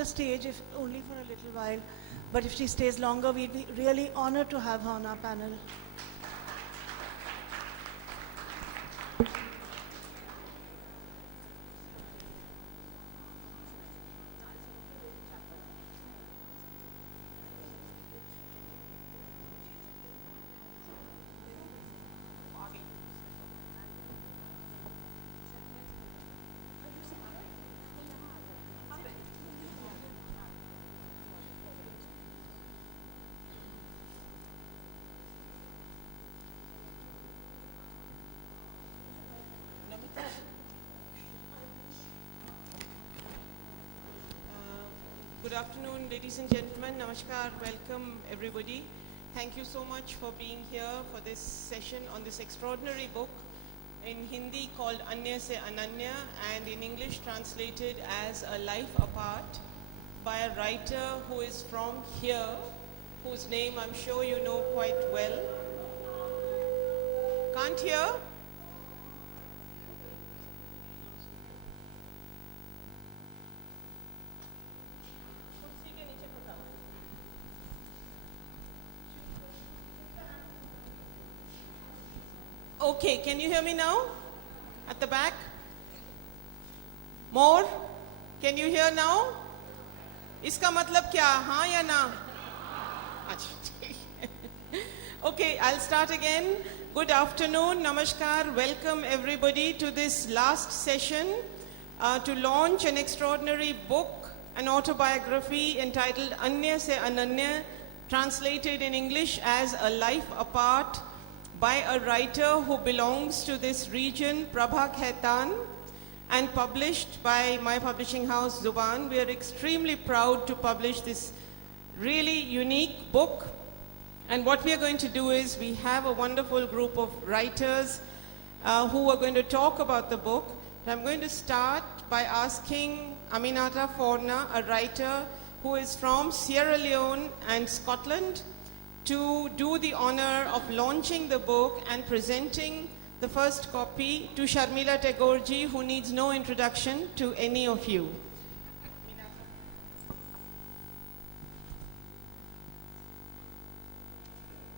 the stage, if only for a little while. But if she stays longer, we'd be really honored to have her on our panel. Good afternoon, ladies and gentlemen. Namaskar. Welcome, everybody. Thank you so much for being here for this session on this extraordinary book in Hindi called Anya se Ananya, and in English translated as A Life Apart, by a writer who is from here, whose name I'm sure you know quite well. Can't hear? Okay, can you hear me now? At the back? More? Can you hear now? Iska matlab kya? Haan ya na? Okay, I'll start again. Good afternoon, namaskar. Welcome everybody to this last session to launch an extraordinary book, an autobiography entitled Anya se Ananya, translated in English as A Life Apart, by a writer who belongs to this region, Prabha Khaitan, and published by my publishing house, Zuban. We are extremely proud to publish this really unique book. And what we are going to do is, we have a wonderful group of writers who are going to talk about the book. I'm going to start by asking Aminata Forna, a writer who is from Sierra Leone and Scotland, to do the honor of launching the book and presenting the first copy to Sharmila Tagore-ji, who needs no introduction to any of you.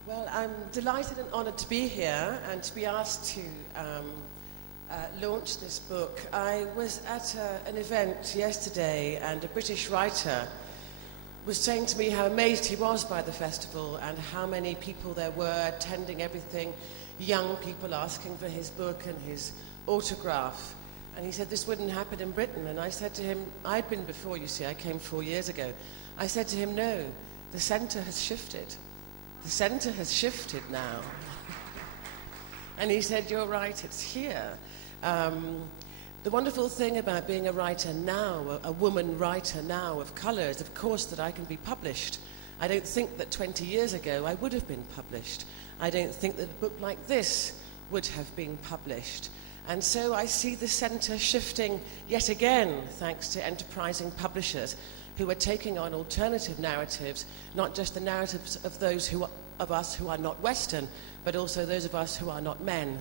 Well, I'm delighted and honored to be here and to be asked to launch this book. I was at an event yesterday, and a British writer was saying to me how amazed he was by the festival and how many people there were attending everything, young people asking for his book and his autograph. And he said this wouldn't happen in Britain. And I said to him, I'd been before, you see, I came 4 years ago. I said to him, no, the centre has shifted. The centre has shifted now. And he said, you're right, it's here. The wonderful thing about being a writer now, a woman writer now of colour, is of course that I can be published. I don't think that 20 years ago I would have been published. I don't think that a book like this would have been published. And so I see the centre shifting yet again, thanks to enterprising publishers who are taking on alternative narratives, not just the narratives of those of us who are not Western, but also those of us who are not men.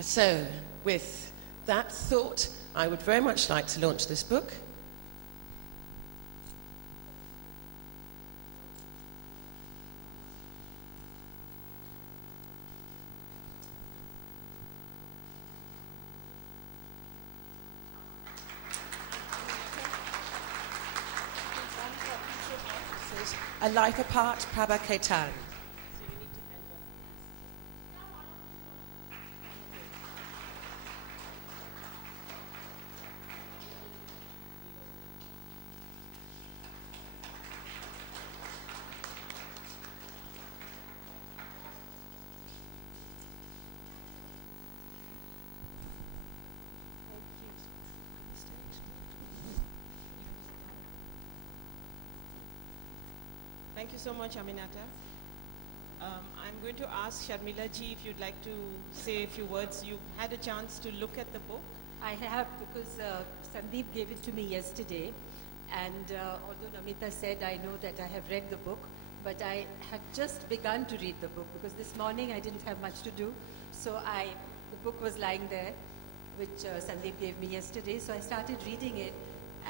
So, with that thought, I would very much like to launch this book. This is A Life Apart, Prabha Khaitan. Thank you so much, Aminata. I'm going to ask Sharmila ji if you'd like to say a few words. You had a chance to look at the book. I have, because Sandeep gave it to me yesterday, and although Namita said I know that I have read the book, but I had just begun to read the book because this morning I didn't have much to do, so the book was lying there, which Sandeep gave me yesterday, so I started reading it,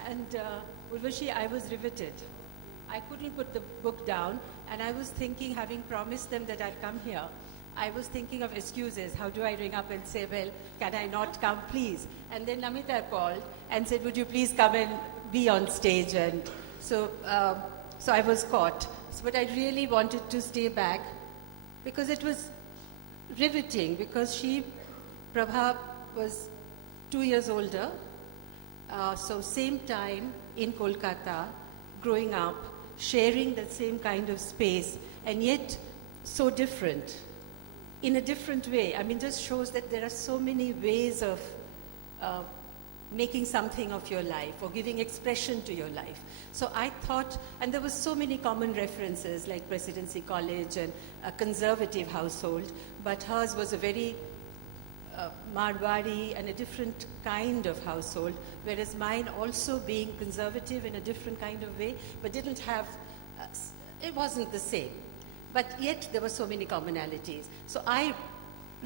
and Urvashi, I was riveted. I couldn't put the book down, and I was thinking, having promised them that I'd come here, I was thinking of excuses. How do I ring up and say, well, can I not come, please? And then Namita called and said, would you please come and be on stage? And so I was caught. But I really wanted to stay back because it was riveting, because Prabha was 2 years older, so same time in Kolkata, growing up, sharing that same kind of space, and yet so different, in a different way. I mean, just shows that there are so many ways of making something of your life or giving expression to your life. So I thought, and there were so many common references like Presidency College and a conservative household, but hers was a very Marwari and a different kind of household, whereas mine also being conservative in a different kind of way, but didn't have, it wasn't the same. But yet there were so many commonalities. So I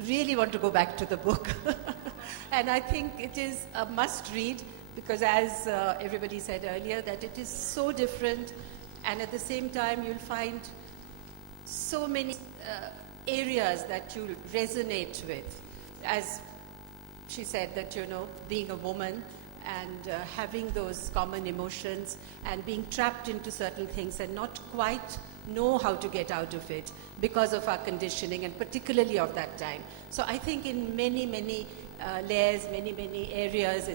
really want to go back to the book. And I think it is a must read because, as everybody said earlier, that it is so different, and at the same time you'll find so many areas that you'll resonate with. As she said, that, you know, being a woman and having those common emotions and being trapped into certain things and not quite know how to get out of it because of our conditioning, and particularly of that time. So I think in many, many layers, many, many areas,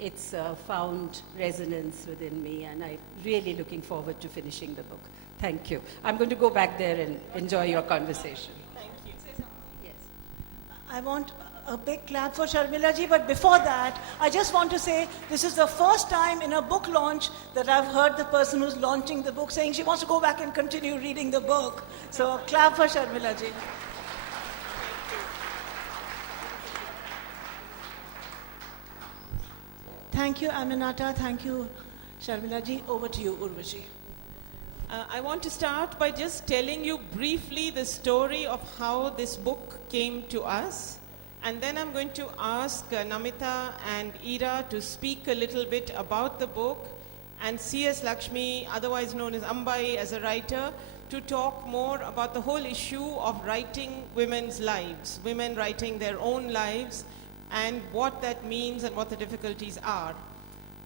it's found resonance within me, and I'm really looking forward to finishing the book. Thank you. I'm going to go back there and enjoy your conversation. Thank you. Yes. I want a big clap for Sharmila ji, but before that, I just want to say this is the first time in a book launch that I've heard the person who's launching the book saying she wants to go back and continue reading the book. So clap for Sharmila ji. Thank you, Aminata. Thank you, Sharmila ji. Over to you, Urvashi. I want to start by just telling you briefly the story of how this book came to us. And then I'm going to ask Namita and Ira to speak a little bit about the book, and C.S. Lakshmi, otherwise known as Ambai, as a writer, to talk more about the whole issue of writing women's lives, women writing their own lives, and what that means and what the difficulties are.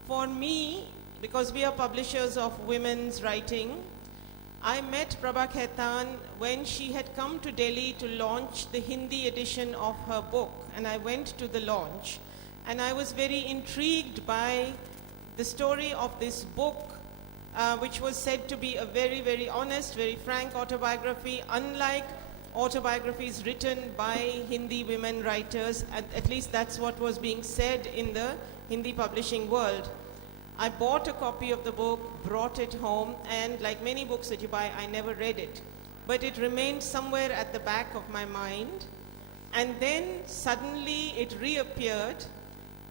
For me, because we are publishers of women's writing, I met Prabha Khaitan when she had come to Delhi to launch the Hindi edition of her book, and I went to the launch, and I was very intrigued by the story of this book, which was said to be a very, very honest, very frank autobiography, unlike autobiographies written by Hindi women writers. At least that's what was being said in the Hindi publishing world. I bought a copy of the book, brought it home, and like many books that you buy, I never read it. But it remained somewhere at the back of my mind. And then suddenly it reappeared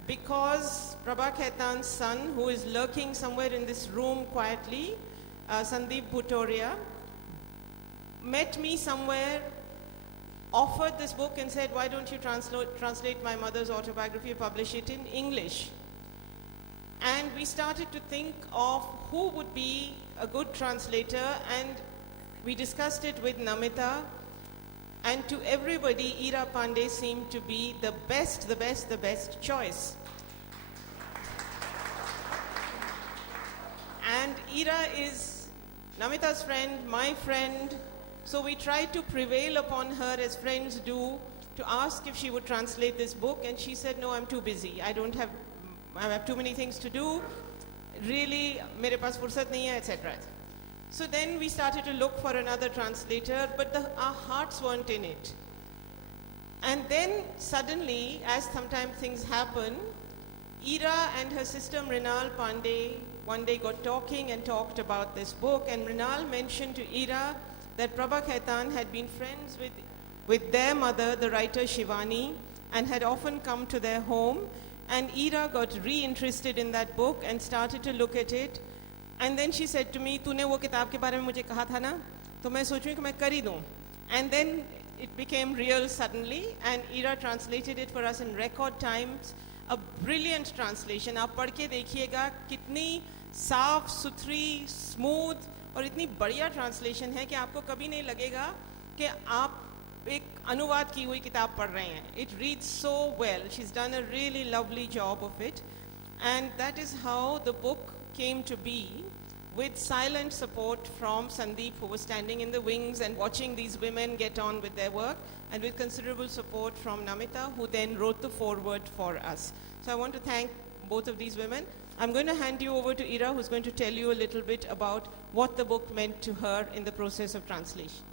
because Prabha Khaitan's son, who is lurking somewhere in this room quietly, Sandeep Butalia, met me somewhere, offered this book and said, why don't you translate my mother's autobiography, publish it in English? And we started to think of who would be a good translator, and we discussed it with Namita, and to everybody, Ira Pande seemed to be the best choice. And Ira is Namita's friend, my friend, so we tried to prevail upon her, as friends do, to ask if she would translate this book, and she said, no, I'm too busy. I have too many things to do. Really, mere paas fursat nahi hai, etc. So then we started to look for another translator, but our hearts weren't in it. And then suddenly, as sometimes things happen, Ira and her sister Mrinal Pande one day got talking and talked about this book, and Mrinal mentioned to Ira that Prabha Khaitan had been friends with their mother, the writer Shivani, and had often come to their home. And Ira got re-interested in that book and started to look at it. And then she said to me, "तूने वो किताब के बारे में मुझे कहा था ना, तो मैं सोचूं कि मैं कर ही दूं." And then it became real suddenly, and Ira translated it for us in record times. A brilliant translation. आप पढ़ के देखिएगा कितनी साफ सुथरी, स्मूथ और इतनी बढ़िया ट्रांसलेशन है कि आपको कभी नहीं लगेगा कि आप एक अनुवाद की हुई किताब पढ़ रहे हैं. It reads so well. She's done a really lovely job of it. And that is how the book came to be, with silent support from Sandeep, who was standing in the wings and watching these women get on with their work, and with considerable support from Namita, who then wrote the foreword for us. So I want to thank both of these women. I'm going to hand you over to Ira, who's going to tell you a little bit about what the book meant to her in the process of translation.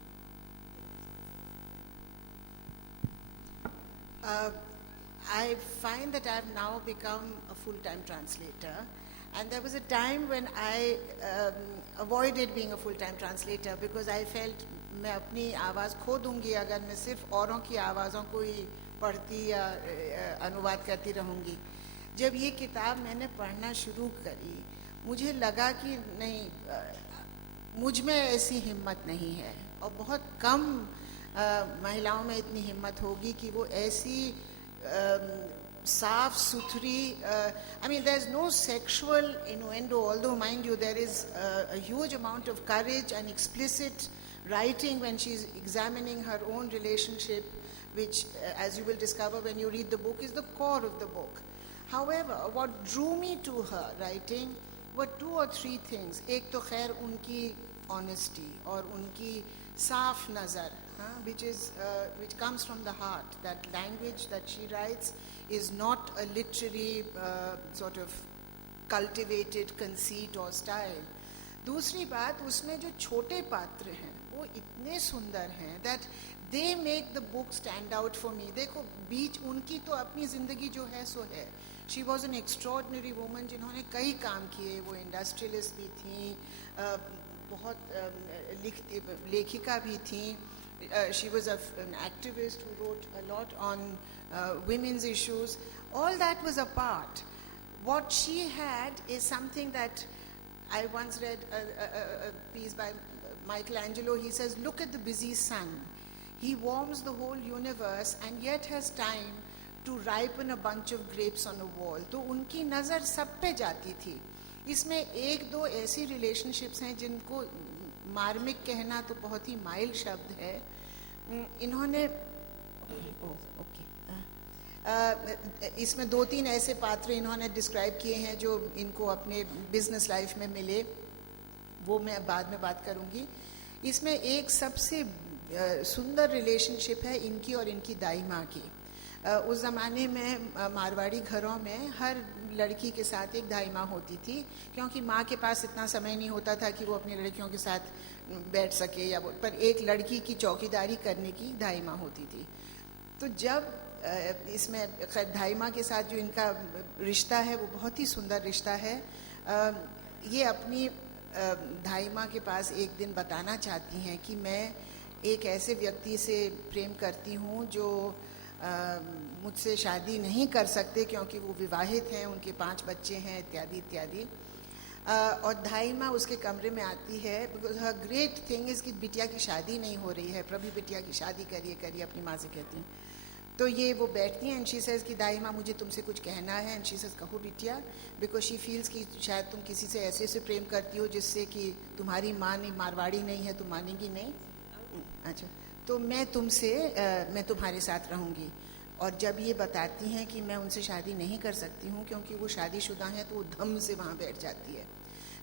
I find that I've now become a full-time translator, and there was a time when I avoided being a full-time translator because I felt मैं अपनी आवाज़ खो दूंगी अगर मैं सिर्फ औरों की आवाज़ों को ही पढ़ती या अनुवाद करती रहूंगी. जब ये किताब मैंने पढ़ना शुरू करी, मुझे लगा कि नहीं, मुझ में ऐसी हिम्मत नहीं है और बहुत कम महिलाओं में इतनी हिम्मत होगी कि वो ऐसी साफ सुथरी, I mean there's no sexual innuendo, although mind you there is a huge amount of courage and explicit writing when she's examining her own relationship, which as you will discover when you read the book is the core of the book. However, what drew me to her writing were 2 or 3 things. एक तो खैर उनकी honesty और उनकी साफ नज़र, which comes from the heart. That language that she writes is not a literary sort of cultivated conceit or style. दूसरी बात, उसमें जो छोटे पात्र हैं वो इतने सुंदर हैं that they make the book stand out for me. देखो बीच उनकी तो अपनी ज़िंदगी जो है सो है. She was an extraordinary woman जिन्होंने कई काम किए. वो इंडस्ट्रियलिस्ट भी थी, बहुत लेखिका भी थी. She was an activist who wrote a lot on women's issues. All that was a part. What she had is something that I once read a piece by Michelangelo. He says, look at the busy sun. He warms the whole universe and yet has time to ripen a bunch of grapes on a wall. तो उनकी नज़र सब पे जाती थी. इसमें 1-2 ऐसी relationships हैं जिनको मार्मिक कहना तो बहुत ही माइल्ड शब्द है. इन्होंने इसमें 2-3 ऐसे पात्र इन्होंने डिस्क्राइब किए हैं जो इनको अपने बिजनेस लाइफ में मिले, वो मैं बाद में बात करूंगी. इसमें एक सबसे सुंदर रिलेशनशिप है इनकी और इनकी दाई माँ की. उस ज़माने में मारवाड़ी घरों में हर लड़की के साथ एक दाई माँ होती थी, क्योंकि माँ के पास इतना समय नहीं होता था कि वो अपनी लड़कियों के साथ बैठ सके, या पर एक लड़की की चौकीदारी करने की दाई माँ होती थी. तो जब इसमें दाई माँ के साथ जो इनका रिश्ता है वो बहुत ही सुंदर रिश्ता है. ये अपनी दाई माँ के पास एक दिन बताना चाहती हैं कि मैं एक ऐसे व्यक्ति से प्रेम करती हूँ जो मुझसे शादी नहीं कर सकते क्योंकि वो विवाहित हैं, उनके 5 बच्चे हैं, इत्यादि इत्यादि. और दाई माँ उसके कमरे में आती है, because her great thing is कि बिटिया की शादी नहीं हो रही है. प्रभु बिटिया की शादी करिए अपनी माँ से कहती हैं. तो ये वो बैठती हैं एंड शी सेज़ कि दाई माँ मुझे तुमसे कुछ कहना है. एंड शी सेज़ कहो बिटिया, बिकॉज शी फील्स कि शायद तुम किसी से ऐसे प्रेम करती हो जिससे कि तुम्हारी माँ नहीं, मारवाड़ी नहीं है, तुम मानेंगी नहीं. अच्छा, तो मैं तुम्हारे साथ रहूँगी. और जब ये बताती हैं कि मैं उनसे शादी नहीं कर सकती हूँ क्योंकि वो शादीशुदा हैं, तो वो धम से वहाँ बैठ जाती है.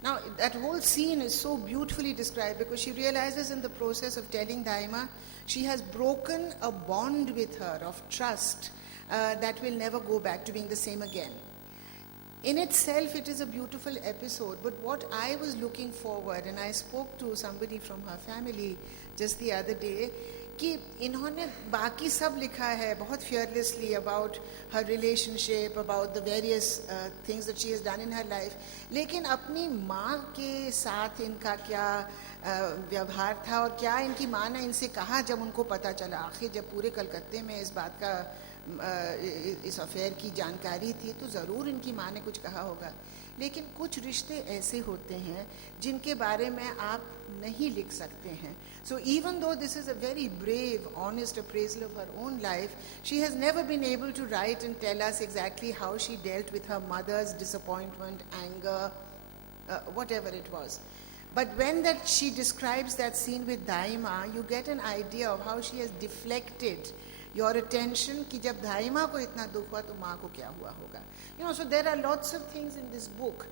Now that whole scene is so beautifully described because she realizes in the process of telling Daima she has broken a bond with her of trust that will never go back to being the same again. In itself it is a beautiful episode, but what I was looking forward, and I spoke to somebody from her family just the other day, कि इन्होंने बाकी सब लिखा है बहुत fearlessly about her relationship, about the various things that she has done in her life, लेकिन अपनी माँ के साथ इनका क्या व्यवहार था और क्या इनकी माँ ने इनसे कहा जब उनको पता चला. आखिर जब पूरे कलकत्ते में इस बात का इस अफेयर की जानकारी थी तो ज़रूर इनकी माँ ने कुछ कहा होगा. लेकिन कुछ रिश्ते ऐसे होते हैं जिनके बारे में आप नहीं लिख सकते हैं. So even though this is a very brave, honest appraisal of her own life, she has never been able to write and tell us exactly how she dealt with her mother's disappointment, anger, whatever it was. But when that she describes that scene with Daima, you get an idea of how she has deflected your attention कि जब दाइमा को इतना दुख हुआ तो माँ को क्या हुआ होगा. You know, so there are lots of things in this book.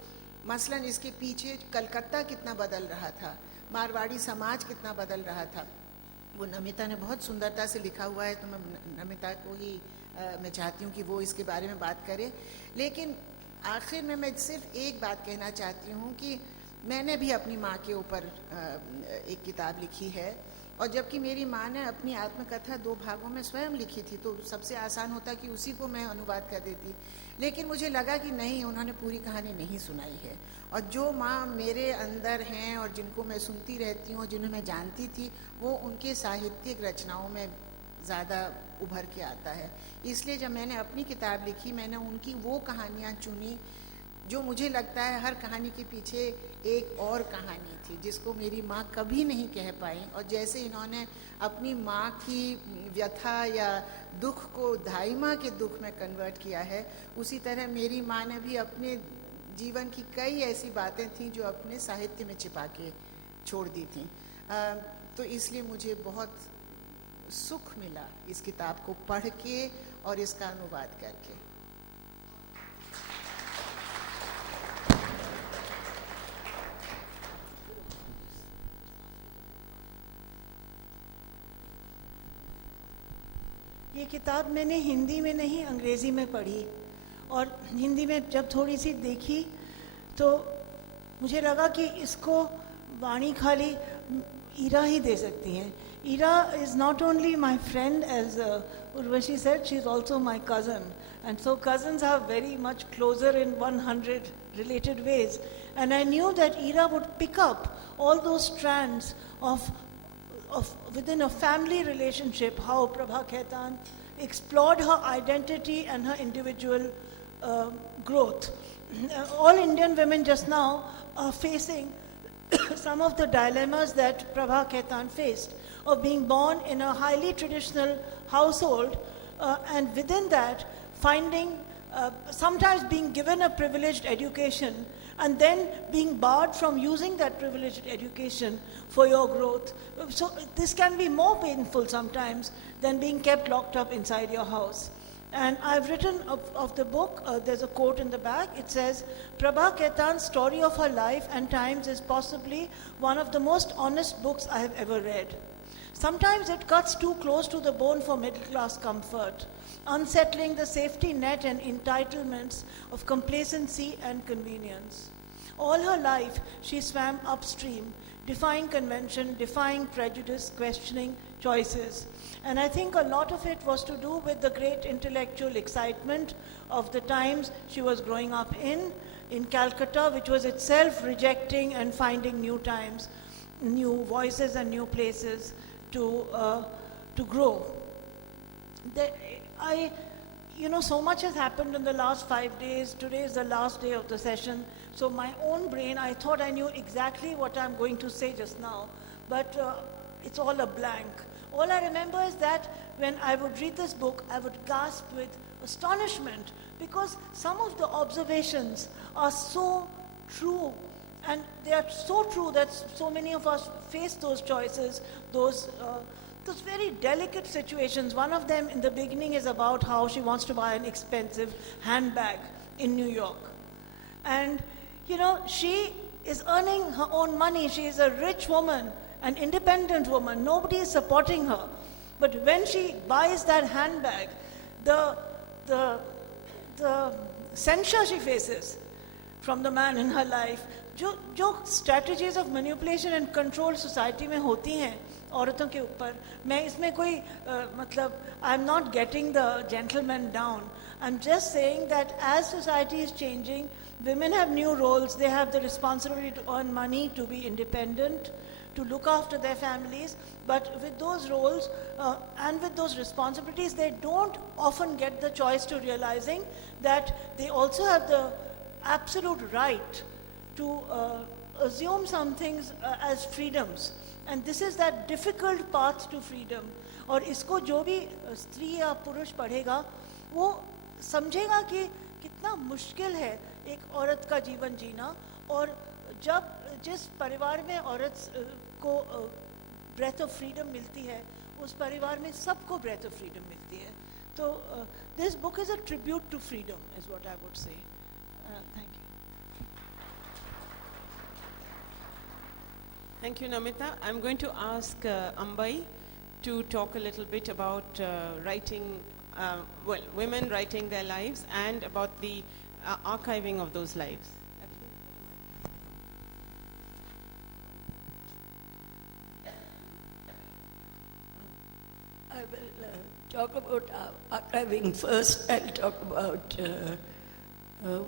मसलन इसके पीछे कलकत्ता कितना बदल रहा था, मारवाड़ी समाज कितना बदल रहा था, वो नमिता ने बहुत सुंदरता से लिखा हुआ है. तो मैं नमिता को ही मैं चाहती हूँ कि वो इसके बारे में बात करे. लेकिन आखिर में मैं सिर्फ एक बात कहना चाहती हूँ कि मैंने भी अपनी माँ के ऊपर एक किताब लिखी है, और जबकि मेरी माँ ने अपनी आत्मकथा 2 भागों में स्वयं लिखी थी तो सबसे आसान होता कि उसी को मैं अनुवाद कर देती. लेकिन मुझे लगा कि नहीं, उन्होंने पूरी कहानी नहीं सुनाई है. और जो माँ मेरे अंदर हैं और जिनको मैं सुनती रहती हूँ, जिन्हें मैं जानती थी, वो उनके साहित्यिक रचनाओं में ज़्यादा उभर के आता है. इसलिए जब मैंने अपनी किताब लिखी, मैंने उनकी वो कहानियाँ चुनी जो मुझे लगता है हर कहानी के पीछे एक और कहानी थी जिसको मेरी माँ कभी नहीं कह पाई. और जैसे इन्होंने अपनी माँ की व्यथा या दुख को दाइमा के दुख में कन्वर्ट किया है, उसी तरह मेरी माँ ने भी अपने जीवन की कई ऐसी बातें थीं जो अपने साहित्य में छिपा के छोड़ दी थीं. तो इसलिए मुझे बहुत सुख मिला इस किताब को पढ़ के और इसका अनुवाद करके. ये किताब मैंने हिंदी में नहीं अंग्रेज़ी में पढ़ी, और हिंदी में जब थोड़ी सी देखी तो मुझे लगा कि इसको वाणी खाली ईरा ही दे सकती हैं. Ira is not only my friend, as Urvashi said, she is also my cousin, and so cousins are very much closer in 100 related ways. And I knew that Ira would pick up all those strands of within a family relationship, how Prabha Khaitan explored her identity and her individual growth. All Indian women just now are facing some of the dilemmas that Prabha Khaitan faced, of being born in a highly traditional household, and within that finding, sometimes being given a privileged education and then being barred from using that privileged education for your growth. So this can be more painful sometimes than being kept locked up inside your house. And I've written of the book, there's a quote in the back. It says, Prabha Khaitan's story of her life and times is possibly one of the most honest books I have ever read. Sometimes it cuts too close to the bone for middle-class comfort, unsettling the safety net and entitlements of complacency and convenience. All her life, she swam upstream, defying convention, defying prejudice, questioning choices. And I think a lot of it was to do with the great intellectual excitement of the times she was growing up in Calcutta, which was itself rejecting and finding new times, new voices and new places to grow. So much has happened in the last 5 days. Today is the last day of the session. So my own brain, I thought I knew exactly what I'm going to say just now, but it's all a blank. All I remember is that when I would read this book, I would gasp with astonishment because some of the observations are so true. And they are so true that so many of us face those choices, those very delicate situations. One of them in the beginning is about how she wants to buy an expensive handbag in New York. And, she is earning her own money. She is a rich woman, an independent woman. Nobody is supporting her. But when she buys that handbag, the censure she faces from the man in her life, जो strategies of manipulation and control society में होती हैं औरतों के ऊपर, मैं इसमें कोई I'm not getting the gentleman down. I'm just saying that as society is changing, women have new roles. They have the responsibility to earn money, to be independent, to look after their families. But with those roles and with those responsibilities, they don't often get the choice to realizing that they also have the absolute right to assume some things as freedoms. And this is that difficult path to freedom. और इसको जो भी स्त्री या पुरुष पढ़ेगा वो समझेगा कि कितना मुश्किल है एक औरत का जीवन जीना और जब जिस परिवार में औरत को ब्रेथ ऑफ फ्रीडम मिलती है, उस परिवार में सबको ब्रेथ ऑफ फ्रीडम मिलती है. तो this book is a tribute to freedom is what I would say. Thank you. Thank you, Namita. I'm going to ask Ambai to talk a little bit about writing, women writing their lives and about the archiving of those lives. I will talk about archiving first. I'll talk about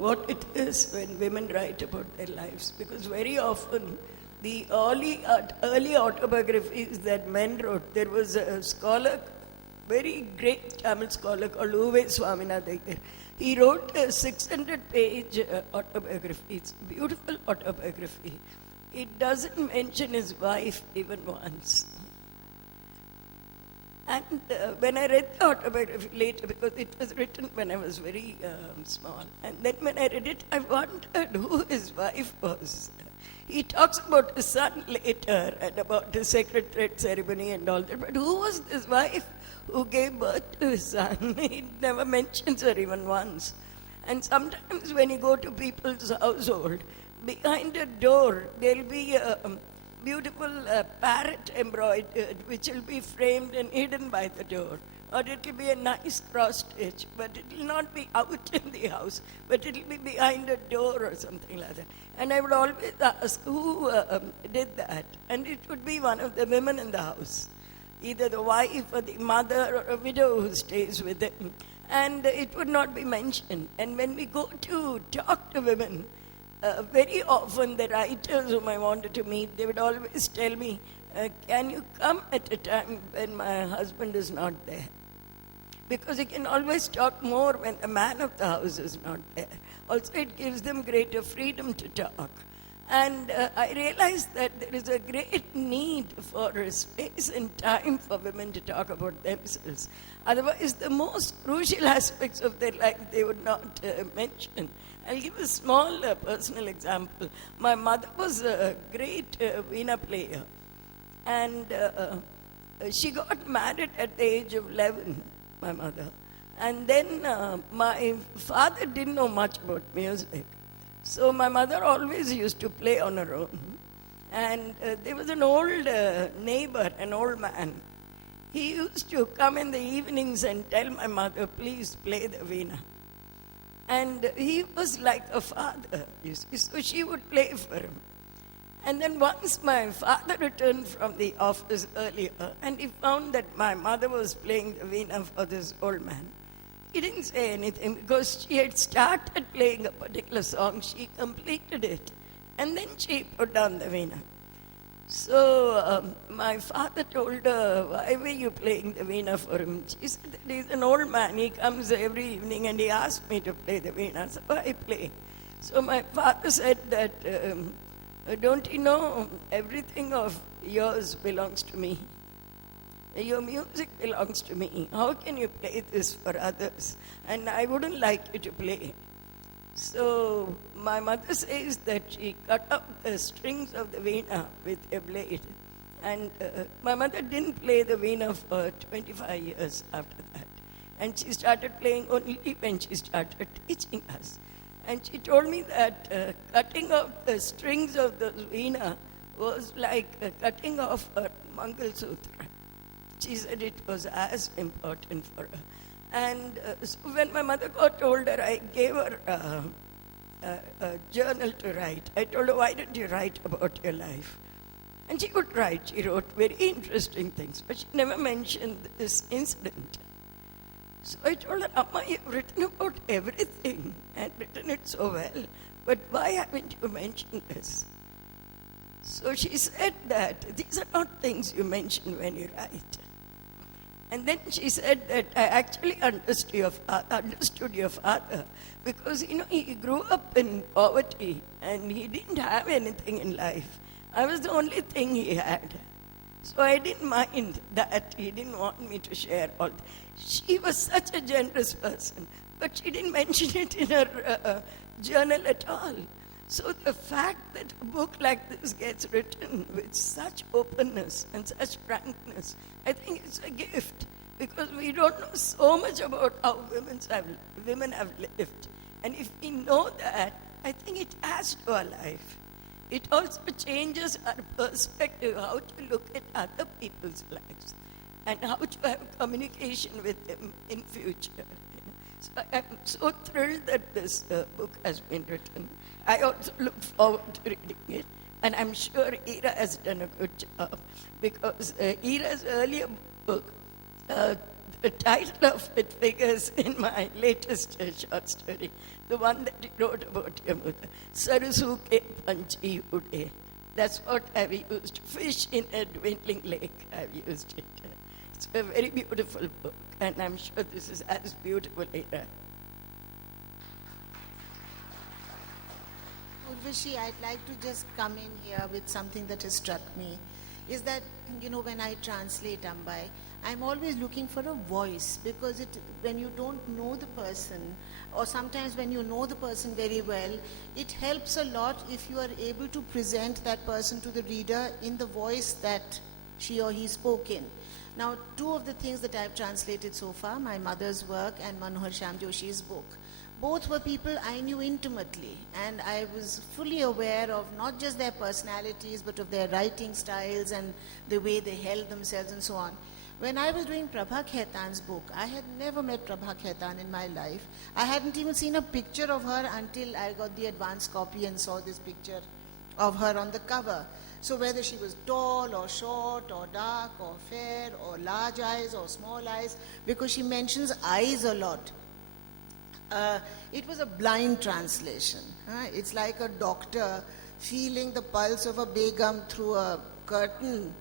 what it is when women write about their lives, because very often the early autobiographies that men wrote, there was a scholar, very great Tamil scholar called Urvashi. He wrote a 600-page autobiography. It's a beautiful autobiography. It doesn't mention his wife even once. And when I read the autobiography later, because it was written when I was very small, and then when I read it, I wondered who his wife was. He talks about his son later and about the sacred thread ceremony and all that. But who was his wife who gave birth to his son? He never mentions her even once. And sometimes when you go to people's household, behind a door, there'll be a beautiful parrot embroidered, which will be framed and hidden by the door. Or it will be a nice cross stitch, but it will not be out in the house, but it will be behind a door or something like that. And I would always ask who did that. And it would be one of the women in the house, either the wife or the mother or a widow who stays with them. And it would not be mentioned. And when we go to talk to women, very often the writers whom I wanted to meet, they would always tell me, can you come at a time when my husband is not there? Because he can always talk more when the man of the house is not there. Also, it gives them greater freedom to talk. And I realized that there is a great need for space and time for women to talk about themselves. Otherwise, the most crucial aspects of their life they would not mention. I'll give a small personal example. My mother was a great veena player. And she got married at the age of 11, my mother. And then my father didn't know much about music. So my mother always used to play on her own. And there was an old neighbor, an old man. He used to come in the evenings and tell my mother, please play the veena. And he was like a father, you see. So she would play for him. And then once my father returned from the office earlier, and he found that my mother was playing the veena for this old man. He didn't say anything because she had started playing a particular song. She completed it. And then she put down the veena. So my father told her, why were you playing the veena for him? She said that he's an old man. He comes every evening and he asked me to play the veena. So I play. So my father said that, don't you know, everything of yours belongs to me. Your music belongs to me. How can you play this for others? And I wouldn't like you to play. So my mother says that she cut up the strings of the veena with a blade. And my mother didn't play the veena for 25 years after that. And she started playing only when she started teaching us. And she told me that cutting off the strings of the veena was like cutting off her Mangal Sutra. She said it was as important for her. And so when my mother got older, I gave her a journal to write. I told her, why don't you write about your life? And she could write. She wrote very interesting things, but she never mentioned this incident. So I told her, Amma, you've written about everything and written it so well, but why haven't you mentioned this? So she said that these are not things you mention when you write. And then she said that I actually understood your father because, he grew up in poverty and he didn't have anything in life. I was the only thing he had. So I didn't mind that he didn't want me to share all that. She was such a generous person, but she didn't mention it in her journal at all. So the fact that a book like this gets written with such openness and such frankness, I think it's a gift, because we don't know so much about how women have lived. And if we know that, I think it adds to our life. It also changes our perspective, how to look at other people's lives and how to have communication with them in future. So I'm so thrilled that this book has been written. I also look forward to reading it, and I'm sure Ira has done a good job, because Ira's earlier book, the title of it figures in my latest short story, the one that he wrote about Yamuda, Sarasu ke panchi ude. That's what I've used. Fish in a dwindling lake, I've used it. It's a very beautiful book, and I'm sure this is as beautiful later. Urvashi, I'd like to just come in here with something that has struck me, is that, when I translate Ambai, I'm always looking for a voice, because when you don't know the person, or sometimes when you know the person very well, it helps a lot if you are able to present that person to the reader in the voice that she or he spoke in. Now, two of the things that I've translated so far, my mother's work and Manohar Shyam Joshi's book, both were people I knew intimately, and I was fully aware of not just their personalities, but of their writing styles and the way they held themselves and so on. When I was doing Prabha Khaitan's book, I had never met Prabha Khaitan in my life. I hadn't even seen a picture of her until I got the advance copy and saw this picture of her on the cover. So whether she was tall or short or dark or fair or large eyes or small eyes, because she mentions eyes a lot. It was a blind translation. It's like a doctor feeling the pulse of a begum through a curtain.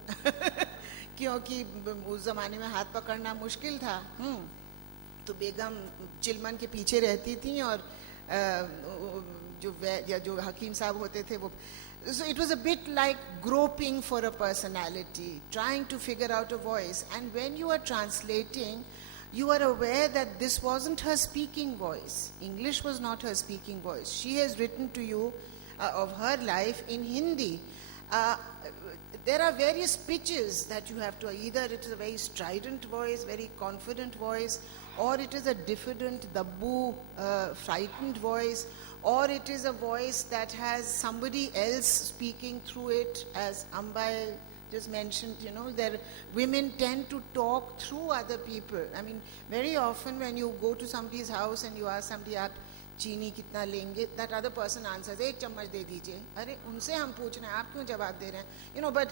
क्योंकि उस ज़माने में हाथ पकड़ना मुश्किल था, तो बेगम चिलमन के पीछे रहती थी, और जो हकीम साहब होते थे वो. So it was a bit like groping for a personality, trying to figure out a voice. And when you are translating, you are aware that this wasn't her speaking voice. English was not her speaking voice. She has written to you of her life in Hindi. There are various pitches that you have to, either it is a very strident voice, very confident voice, or it is a diffident, dabbu, frightened voice, or it is a voice that has somebody else speaking through it, as Ambai just mentioned, women tend to talk through other people. I mean, very often when you go to somebody's house and you ask somebody, aap चीनी कितना लेंगे, that other person answers, 1 चम्मच दे दीजिए. अरे उनसे हम पूछ रहे हैं, आप क्यों जवाब दे रहे हैं? But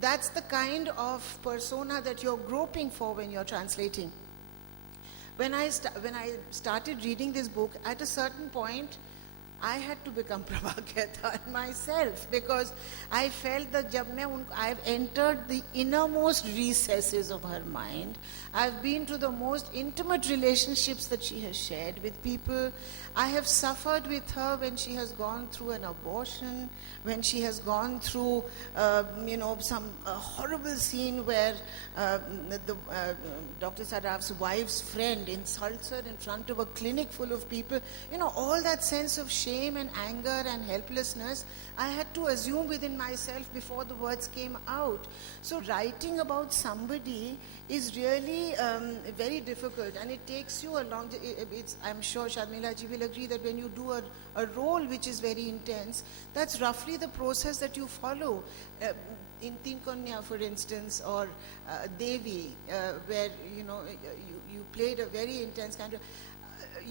that's the kind of persona that you're groping for when you're translating. When I started reading this book, at a certain point, I had to become Prabha Khaitan myself, because I felt that I've entered the innermost recesses of her mind. I've been to the most intimate relationships that she has shared with people. I have suffered with her when she has gone through an abortion, when she has gone through, some horrible scene where Dr. Saraf's wife's friend insults her in front of a clinic full of people. All that sense of shame and anger and helplessness, I had to assume within myself before the words came out. So writing about somebody is really very difficult, and it takes you a long. I'm sure Sharmila ji will agree that when you do a role which is very intense, that's roughly the process that you follow. In Tinkonya, for instance, or Devi, where you played a very intense kind of.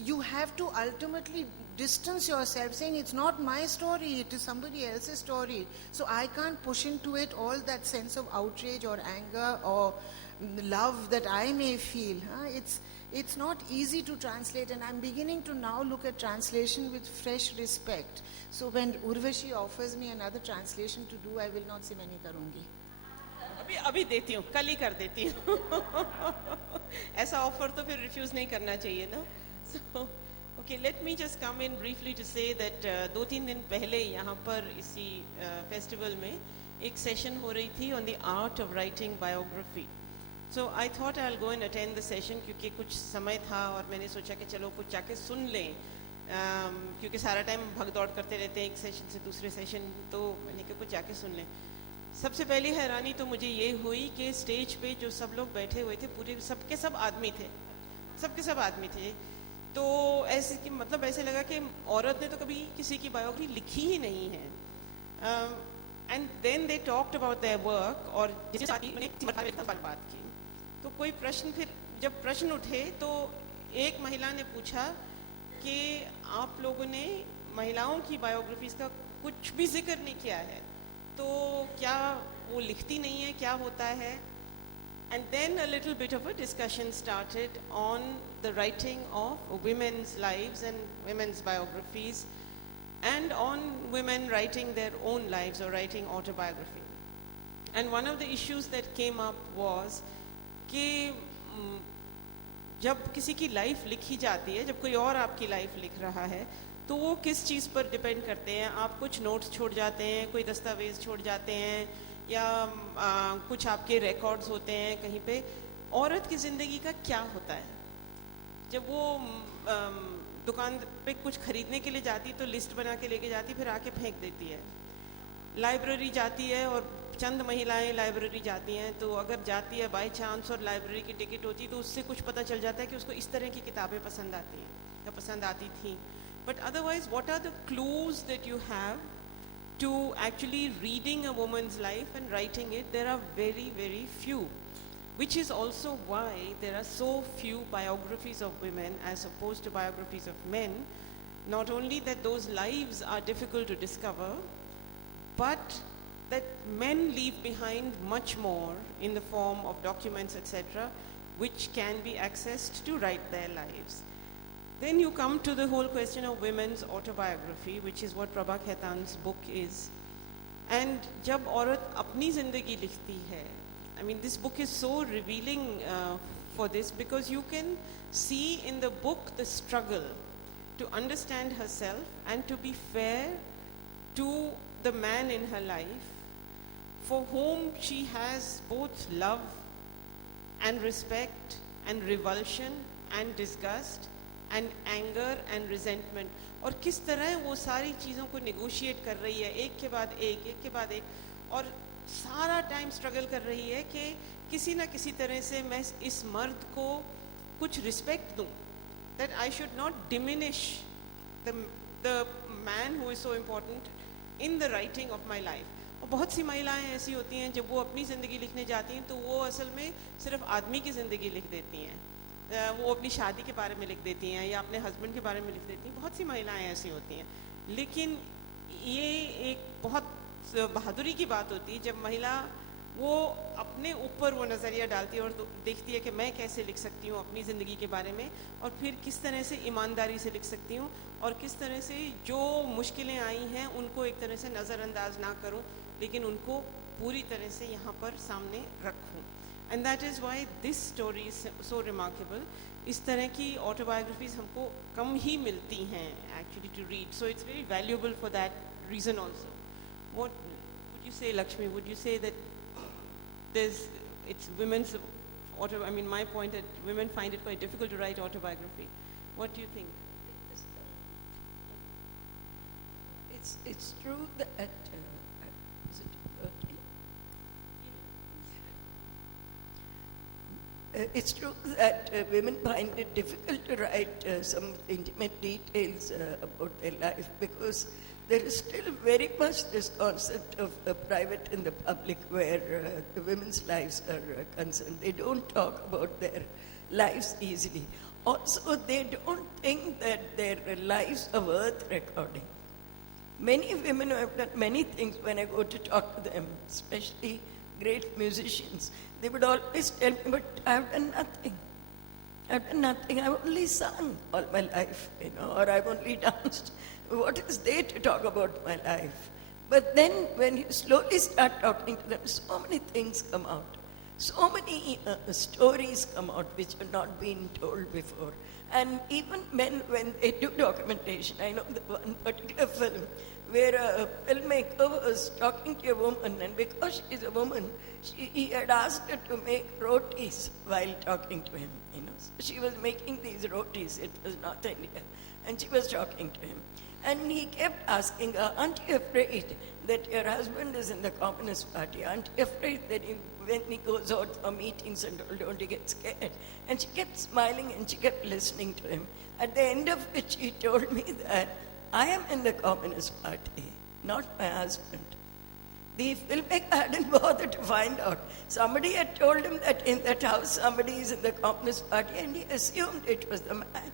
You have to ultimately distance yourself, saying it's not my story, it is somebody else's story. So I can't push into it all that sense of outrage or anger or love that I may feel. It's not easy to translate, and I'm beginning to now look at translation with fresh respect. So when Urvashi offers me another translation to do, I will not say maini karungi. अभी देती हूँ, कल ही कर देती हूँ. ऐसा offer तो फिर रिफ्यूज नहीं करना चाहिए ना. So, okay, let me just come in briefly to say that 2-3 दिन पहले यहाँ पर इसी फेस्टिवल में एक सेशन हो रही थी on the art of writing biography. So I thought I'll go and attend the session, क्योंकि कुछ समय था और मैंने सोचा कि चलो कुछ जाके सुन लें क्योंकि सारा टाइम भग दौड़ करते रहते हैं एक सेशन से दूसरे सेशन, तो मैंने कहा कुछ जाके सुन लें। सबसे पहली हैरानी तो मुझे ये हुई कि स्टेज पे जो सब लोग बैठे हुए थे पूरे सबके सब आदमी थे, सबके सब आदमी थे। तो ऐसे कि मतलब ऐसे लगा कि औरत ने तो कभी किसी की बायोग्राफी लिखी ही नहीं है। And then they talked about their work, और बात की तो कोई प्रश्न, फिर जब प्रश्न उठे तो एक महिला ने पूछा कि आप लोगों ने महिलाओं की बायोग्राफीज का कुछ भी जिक्र नहीं किया है, तो क्या वो लिखती नहीं है, क्या होता है? And then a little bit of a discussion started on the writing of women's lives and women's biographies, and on women writing their own lives or writing autobiography. And one of the issues that came up was कि जब किसी की life लिखी जाती है, जब कोई और आपकी लाइफ लिख रहा है, तो वो किस चीज़ पर डिपेंड करते हैं। आप कुछ नोट्स छोड़ जाते हैं, कोई दस्तावेज छोड़ जाते हैं, या कुछ आपके रिकॉर्ड्स होते हैं कहीं पे। औरत की ज़िंदगी का क्या होता है? जब वो दुकान पे कुछ खरीदने के लिए जाती तो लिस्ट बना के लेके जाती, फिर आके फेंक देती है। लाइब्रेरी जाती है, और चंद महिलाएं लाइब्रेरी जाती हैं, तो अगर जाती है बाय चांस और लाइब्रेरी की टिकट होती तो उससे कुछ पता चल जाता है कि उसको इस तरह की किताबें पसंद आती हैं या पसंद आती थी। But otherwise what are the clues that you have to actually reading a woman's life and writing it? There are very, very few, which is also why there are so few biographies of women as opposed to biographies of men. Not only that those lives are difficult to discover, but that men leave behind much more in the form of documents, etc., which can be accessed to write their lives. Then you come to the whole question of women's autobiography, which is what Prabha Khaitan's book is. And जब औरत अपनी ज़िंदगी लिखती है, I mean this book is so revealing for this, because you can see in the book the struggle to understand herself and to be fair to the man in her life, for whom she has both love and respect and revulsion and disgust and anger and resentment, और किस तरह वो सारी चीज़ों को negotiate कर रही है, एक के बाद एक, एक के बाद एक, और सारा टाइम स्ट्रगल कर रही है कि किसी ना किसी तरह से मैं इस मर्द को कुछ रिस्पेक्ट दूँ, that I should not diminish the man who is so important in the writing of my life. और बहुत सी महिलाएं ऐसी होती हैं जब वो अपनी ज़िंदगी लिखने जाती हैं तो वो असल में सिर्फ आदमी की ज़िंदगी लिख देती हैं, वो अपनी शादी के बारे में लिख देती हैं या अपने हस्बैंड के बारे में लिख देती हैं। बहुत सी महिलाएं ऐसी होती हैं, लेकिन ये एक बहुत बहादुरी की बात होती है जब महिला वो अपने ऊपर वो नज़रिया डालती है और देखती है कि मैं कैसे लिख सकती हूँ अपनी ज़िंदगी के बारे में, और फिर किस तरह से ईमानदारी से लिख सकती हूँ, और किस तरह से जो मुश्किलें आई हैं उनको एक तरह से नज़रअंदाज ना करूँ, लेकिन उनको पूरी तरह से यहाँ पर सामने रखूँ। And that is why this story is so remarkable. इस तरह की autobiographies हमको कम ही मिलती हैं actually to read. So it's very valuable for that reason also. What would you say, Lakshmi? Would you say that it's women's I mean, my point that women find it quite difficult to write autobiography. What do you think? It's true that is it working? It's true that women find it difficult to write some intimate details about their life, because there is still very much this concept of the private and the public where the women's lives are concerned. They don't talk about their lives easily. Also, they don't think that their lives are worth recording. Many women who have done many things, when I go to talk to them, especially great musicians, they would always tell me, but I've done nothing. I've done nothing. I've only sung all my life, or I've only danced. What is there to talk about my life? But then when you slowly start talking to them, so many things come out. So many stories come out which have not been told before. And even men, when they do documentation, I know the one particular film where a filmmaker was talking to a woman, and because she's a woman, he had asked her to make rotis while talking to him. So she was making these rotis. It was North India, and she was talking to him. And he kept asking her, "Aren't you afraid that your husband is in the Communist Party? Aren't you afraid that when he goes out for meetings and all, don't you get scared?" And she kept smiling and she kept listening to him. At the end of which he told me that I am in the Communist Party, not my husband. The filmmaker hadn't bothered to find out. Somebody had told him that in that house somebody is in the Communist Party, and he assumed it was the man.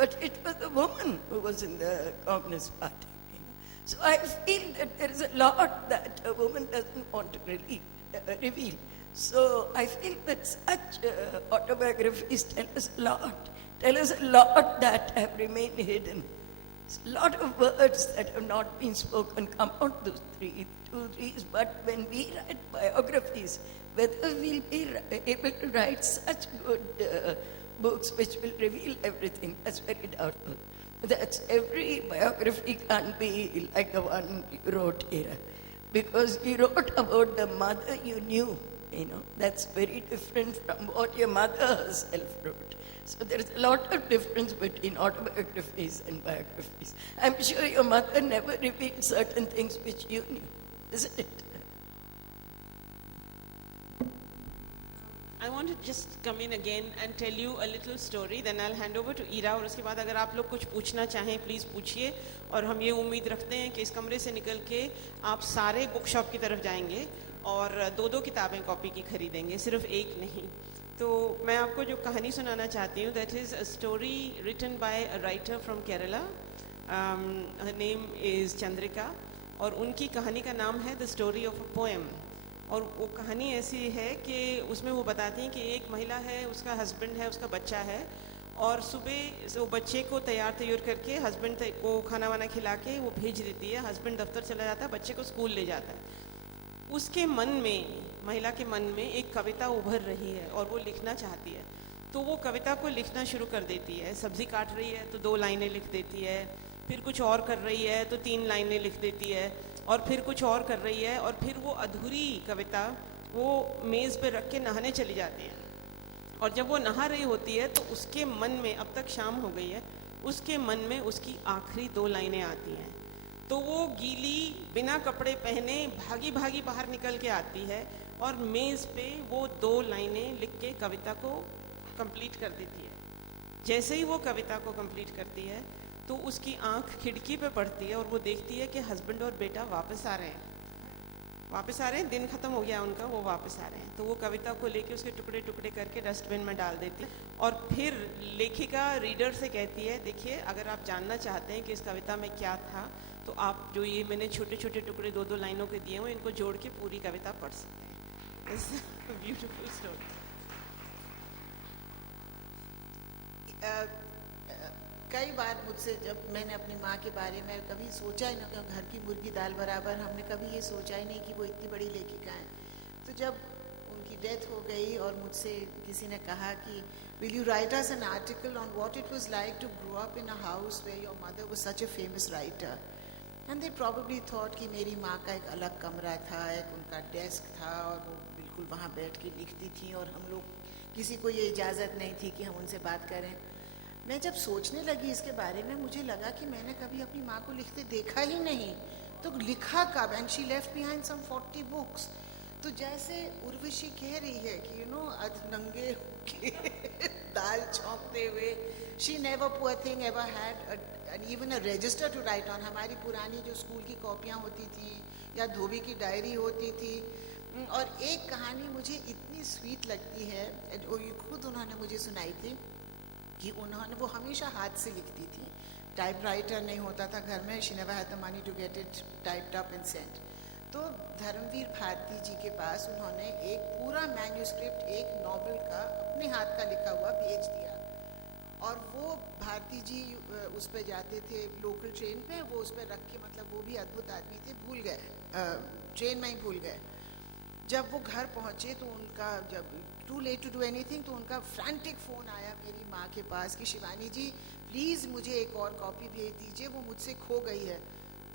But it was the woman who was in the Communist Party. So I feel that there is a lot that a woman doesn't want to reveal. So I feel that such autobiographies tell us a lot that have remained hidden. A lot of words that have not been spoken come out those two trees. But when we write biographies, whether we'll be able to write such good books which will reveal everything, that's very doubtful. That's every biography can't be like the one you wrote here. Because you wrote about the mother you knew, that's very different from what your mother herself wrote. So there is a lot of difference between autobiographies and biographies. I'm sure your mother never revealed certain things which you knew, isn't it? I want to just come in again and tell you a little story, then I'll hand over to Ira, और उसके बाद अगर आप लोग कुछ पूछना चाहें please पूछिए, और हम ये उम्मीद रखते हैं कि इस कमरे से निकल के आप सारे बुक शॉप की तरफ जाएंगे और 2-2 किताबें कॉपी की खरीदेंगे, सिर्फ एक नहीं. तो मैं आपको जो कहानी सुनाना चाहती हूँ, that is a story written by a writer from Kerala. Her name is Chandrika, और उनकी कहानी का नाम है The Story of a Poem. और वो कहानी ऐसी है कि उसमें वो बताती हैं कि एक महिला है, उसका हस्बैंड है, उसका बच्चा है, और सुबह वो बच्चे को तैयार करके हस्बैंड को खाना वाना खिला के वो भेज देती है. हस्बैंड दफ्तर चला जाता है, बच्चे को स्कूल ले जाता है. उसके मन में, महिला के मन में एक कविता उभर रही है और वो लिखना चाहती है. तो वो कविता को लिखना शुरू कर देती है. सब्जी काट रही है तो 2 लाइनें लिख देती है, फिर कुछ और कर रही है तो 3 लाइनें लिख देती है, और फिर कुछ और कर रही है, और फिर वो अधूरी कविता वो मेज़ पे रख के नहाने चली जाती है. और जब वो नहा रही होती है तो उसके मन में, अब तक शाम हो गई है, उसके मन में उसकी आखिरी 2 लाइनें आती हैं. तो वो गीली बिना कपड़े पहने भागी भागी बाहर निकल के आती है और मेज़ पे वो 2 लाइनें लिख के कविता को कंप्लीट कर देती है. जैसे ही वो कविता को कंप्लीट करती है तो उसकी आंख खिड़की पे पड़ती है और वो देखती है कि हस्बैंड और बेटा वापस आ रहे हैं, दिन ख़त्म हो गया उनका, वो वापस आ रहे हैं. तो वो कविता को लेके उसके टुकड़े टुकड़े करके डस्टबिन में डाल देती है, और फिर लेखिका रीडर से कहती है, देखिए अगर आप जानना चाहते हैं कि इस कविता में क्या था, तो आप जो ये मैंने छोटे छोटे टुकड़े 2-2 लाइनों के दिए हुए, इनको जोड़ के पूरी कविता पढ़ सकते हैं. It's a beautiful story. कई बार मुझसे, जब मैंने अपनी माँ के बारे में कभी सोचा ही नहीं, घर की मुर्गी दाल बराबर, हमने कभी ये सोचा ही नहीं कि वो इतनी बड़ी लेखिका हैं. तो जब उनकी डेथ हो गई और मुझसे किसी ने कहा कि will you write us an article on what it was like to grow up in a house where your mother was such a famous writer, and they probably thought कि मेरी माँ का एक अलग कमरा था, एक उनका डेस्क था और वो बिल्कुल वहाँ बैठ के लिखती थी और हम लोग, किसी को ये इजाज़त नहीं थी कि हम उनसे बात करें. मैं जब सोचने लगी इसके बारे में, मुझे लगा कि मैंने कभी अपनी माँ को लिखते देखा ही नहीं, तो लिखा कब? And she left behind some 40 books. तो जैसे उर्वशी कह रही है कि नंगे होके दाल छौंकते हुए, she never, poor thing, ever had even a register to write on. हमारी पुरानी जो स्कूल की कॉपियाँ होती थी या धोबी की डायरी होती थी. और एक कहानी मुझे इतनी स्वीट लगती है, खुद उन्होंने मुझे सुनाई थी कि वो हमेशा हाथ से लिखती थी. टाइपराइटर नहीं होता था घर में. She never had the money to get it typed up and sent. तो धर्मवीर भारती जी के पास उन्होंने एक पूरा मैन्यूस्क्रिप्ट, एक नॉवेल का अपने हाथ का लिखा हुआ भेज दिया. और वो भारती जी उस पर जाते थे लोकल ट्रेन पे, वो उस पर रख के, मतलब वो भी अद्भुत आदमी थे, भूल गए, ट्रेन में ही भूल गए. जब वो घर पहुँचे तो उनका, जब too late to do anything, तो उनका फ्रैंटिक फ़ोन आया मेरी माँ के पास कि शिवानी जी प्लीज़ मुझे एक और कॉपी भेज दीजिए, वो मुझसे खो गई है.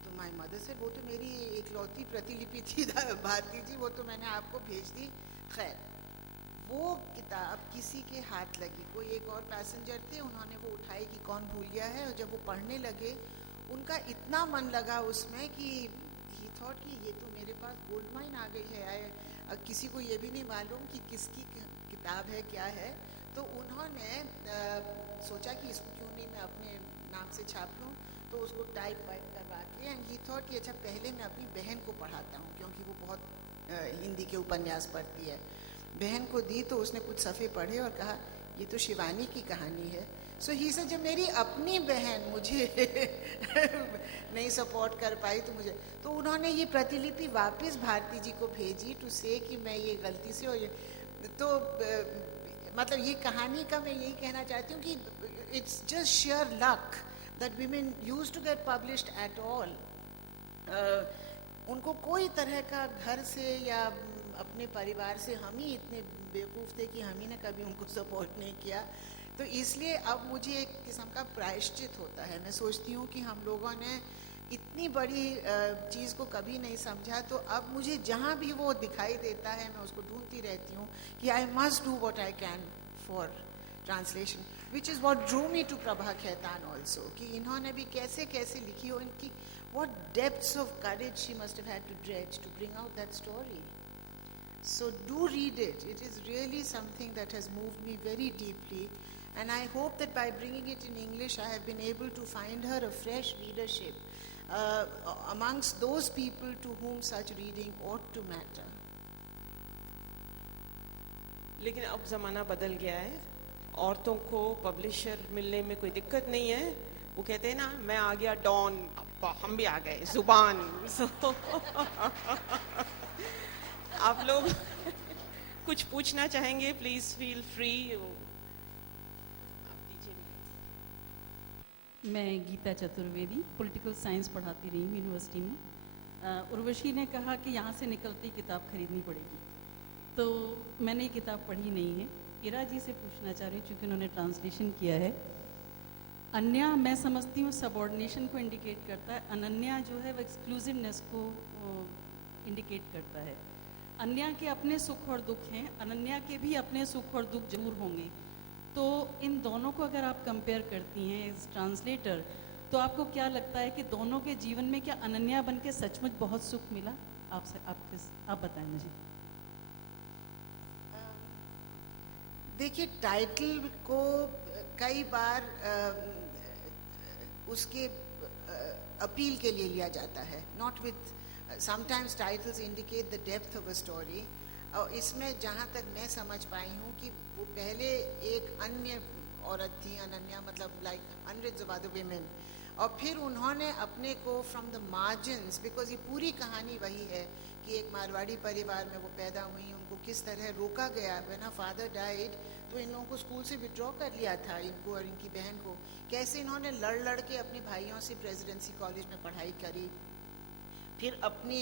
तो माय मदर से वो तो मेरी इकलौती प्रतिलिपि थी भारती जी, वो तो मैंने आपको भेज दी। खैर, वो किताब किसी के हाथ लगी, कोई एक और पैसेंजर थे, उन्होंने वो उठाई कि कौन भूल गया है, और जब वो पढ़ने लगे उनका इतना मन लगा उसमें कि ही थॉट कि ये तो मेरे पास गोल्ड माइन आ गई है। किसी को ये भी नहीं मालूम कि किसकी किताब है, क्या है। तो उन्होंने सोचा कि इसको क्यों नहीं मैं अपने नाम से छाप लूँ, तो उसको टाइप वाइप करवा के, एंड ही थॉट कि अच्छा पहले मैं अपनी बहन को पढ़ाता हूँ, क्योंकि वो बहुत हिंदी के उपन्यास पढ़ती है। बहन को दी तो उसने कुछ सफ़े पढ़े और कहा ये तो शिवानी की कहानी है। सो ही से जब मेरी अपनी बहन मुझे नहीं सपोर्ट कर पाई तो उन्होंने ये प्रतिलिपि वापस भारती जी को भेजी टू से कि मैं ये गलती से, और ये तो मतलब ये कहानी का मैं यही कहना चाहती हूँ कि it's just sheer luck that women used to get published at all. उनको कोई तरह का घर से या अपने परिवार से, हम ही इतने बेवकूफ़ थे कि हम ही ने कभी उनको सपोर्ट नहीं किया। तो इसलिए अब मुझे एक किस्म का प्रायश्चित होता है। मैं सोचती हूँ कि हम लोगों ने इतनी बड़ी चीज़ को कभी नहीं समझा, तो अब मुझे जहाँ भी वो दिखाई देता है मैं उसको ढूंढती रहती हूँ कि I must do what I can for translation, which is what drew me to Prabha Khaitan also, कि इन्होंने भी कैसे कैसे लिखी हो, इनकी what depths of courage she must have had to dredge to bring out that story. So do read it. It is really something that has moved me very deeply, and I hope that by bringing it in English I have been able to find her a fresh readership amongst those people to whom such reading ought to matter. लेकिन अब ज़माना बदल गया है, औरतों को publisher मिलने में कोई दिक्कत नहीं है। वो कहते हैं ना, मैं आ गया डॉन, हम भी आ गए जुबान। आप लोग कुछ पूछना चाहेंगे, प्लीज फील फ्री। मैं गीता चतुर्वेदी पॉलिटिकल साइंस पढ़ाती रही हूँ यूनिवर्सिटी में। उर्वशी ने कहा कि यहाँ से निकलती किताब खरीदनी पड़ेगी, तो मैंने ये किताब पढ़ी नहीं है। इरा जी से पूछना चाह रही हूँ, चूँकि उन्होंने ट्रांसलेशन किया है। अन्या मैं समझती हूँ सबऑर्डिनेशन को इंडिकेट करता है, अनन्या जो है वो एक्सक्लूसिवनेस को इंडिकेट करता है। अन्या के अपने सुख और दुख हैं, अनन्या के भी अपने सुख और दुख जरूर होंगे। तो इन दोनों को अगर आप कंपेयर करती हैं एज ट्रांसलेटर, तो आपको क्या लगता है कि दोनों के जीवन में क्या अनन्या बन के सचमुच बहुत सुख मिला? आप बताएं मुझे। देखिए, टाइटल को कई बार उसके अपील के लिए लिया जाता है, not with sometimes titles indicate the depth of a story. और इसमें जहाँ तक मैं समझ पाई हूँ कि वो पहले एक अन्य औरत थी, अनन्या, मतलब like hundreds of other women, और फिर उन्होंने अपने को फ्रॉम द मार्जिन्स, बिकॉज ये पूरी कहानी वही है कि एक मारवाड़ी परिवार में वो पैदा हुई, उनको किस तरह रोका गया। व्हेन अ फादर डाइड तो इन लोगों को स्कूल से विड्रॉ कर लिया था, इनको और इनकी बहन को। कैसे इन्होंने लड़ लड़ के अपने भाइयों से प्रेसिडेंसी कॉलेज में पढ़ाई करी, फिर अपनी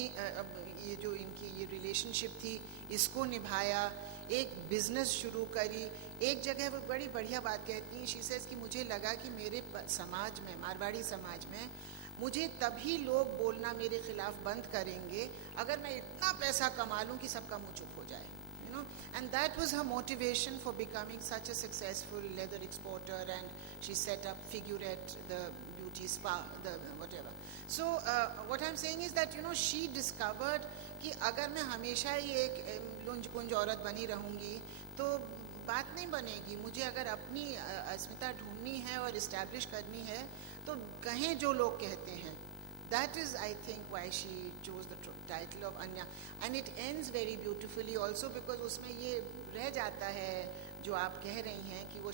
ये जो इनकी ये रिलेशनशिप थी इसको निभाया, एक बिजनेस शुरू करी। एक जगह वो बड़ी बढ़िया बात कहती हैं, शी सेज कि मुझे लगा कि मेरे समाज में, मारवाड़ी समाज में, मुझे तभी लोग बोलना मेरे खिलाफ बंद करेंगे अगर मैं इतना पैसा कमा लूँ कि सबका मुँह चुप हो जाए, you know. And that was her motivation for becoming such a successful leather exporter, and she set up Figurette, the beauty spa, the whatever. So what I'm saying is that, you know, she discovered कि अगर मैं हमेशा ही एक लुंज कुंज औरत बनी रहूँगी तो बात नहीं बनेगी। मुझे अगर अपनी अस्मिता ढूंढनी है और इस्टेब्लिश करनी है तो कहें जो लोग कहते हैं। That is, I think, why she chose the title of Anya, and it ends very beautifully also, because उसमें ये रह जाता है जो आप कह रही हैं कि वो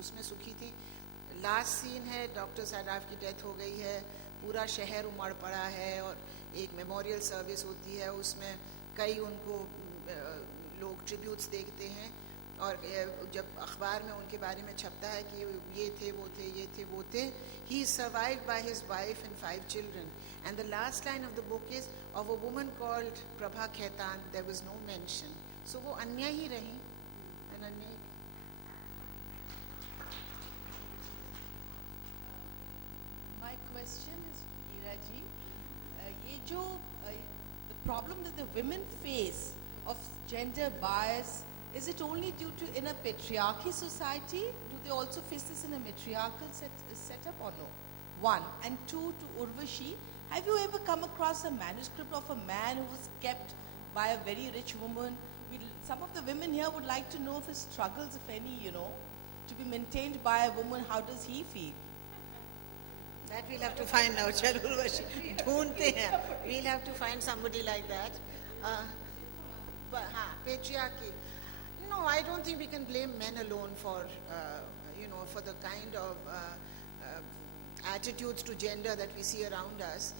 उसमें सुखी थी। लास्ट सीन है, डॉक्टर सैडाफ की डेथ हो गई है, पूरा शहर उमड़ पड़ा है और एक मेमोरियल सर्विस होती है, उसमें कई उनको लोग ट्रिब्यूट्स देखते हैं, और जब अखबार में उनके बारे में छपता है कि ये थे वो थे, ये थे वो थे। He is survived by his wife and 5 children, and the last line of the book is of a woman called Prabha Khaitan, there was no mention. So वो अन्या ही रही, Ananya. My question is to Ira ji. जो the problem that the women face of gender bias, is it only due to in a patriarchy society? Do they also face this in a matriarchal setup or no? One. And two, to Urvashi, have you ever come across a manuscript of a man who was kept by a very rich woman? Some of the women here would like to know of his struggles, if any, to be maintained by a woman. How does he feel? That we'll have to find out, Urvashi. Dhoondte hain. We'll have to find somebody like that. But patriarchy. No, I don't think we can blame men alone for, for the kind of attitudes to gender that we see around us.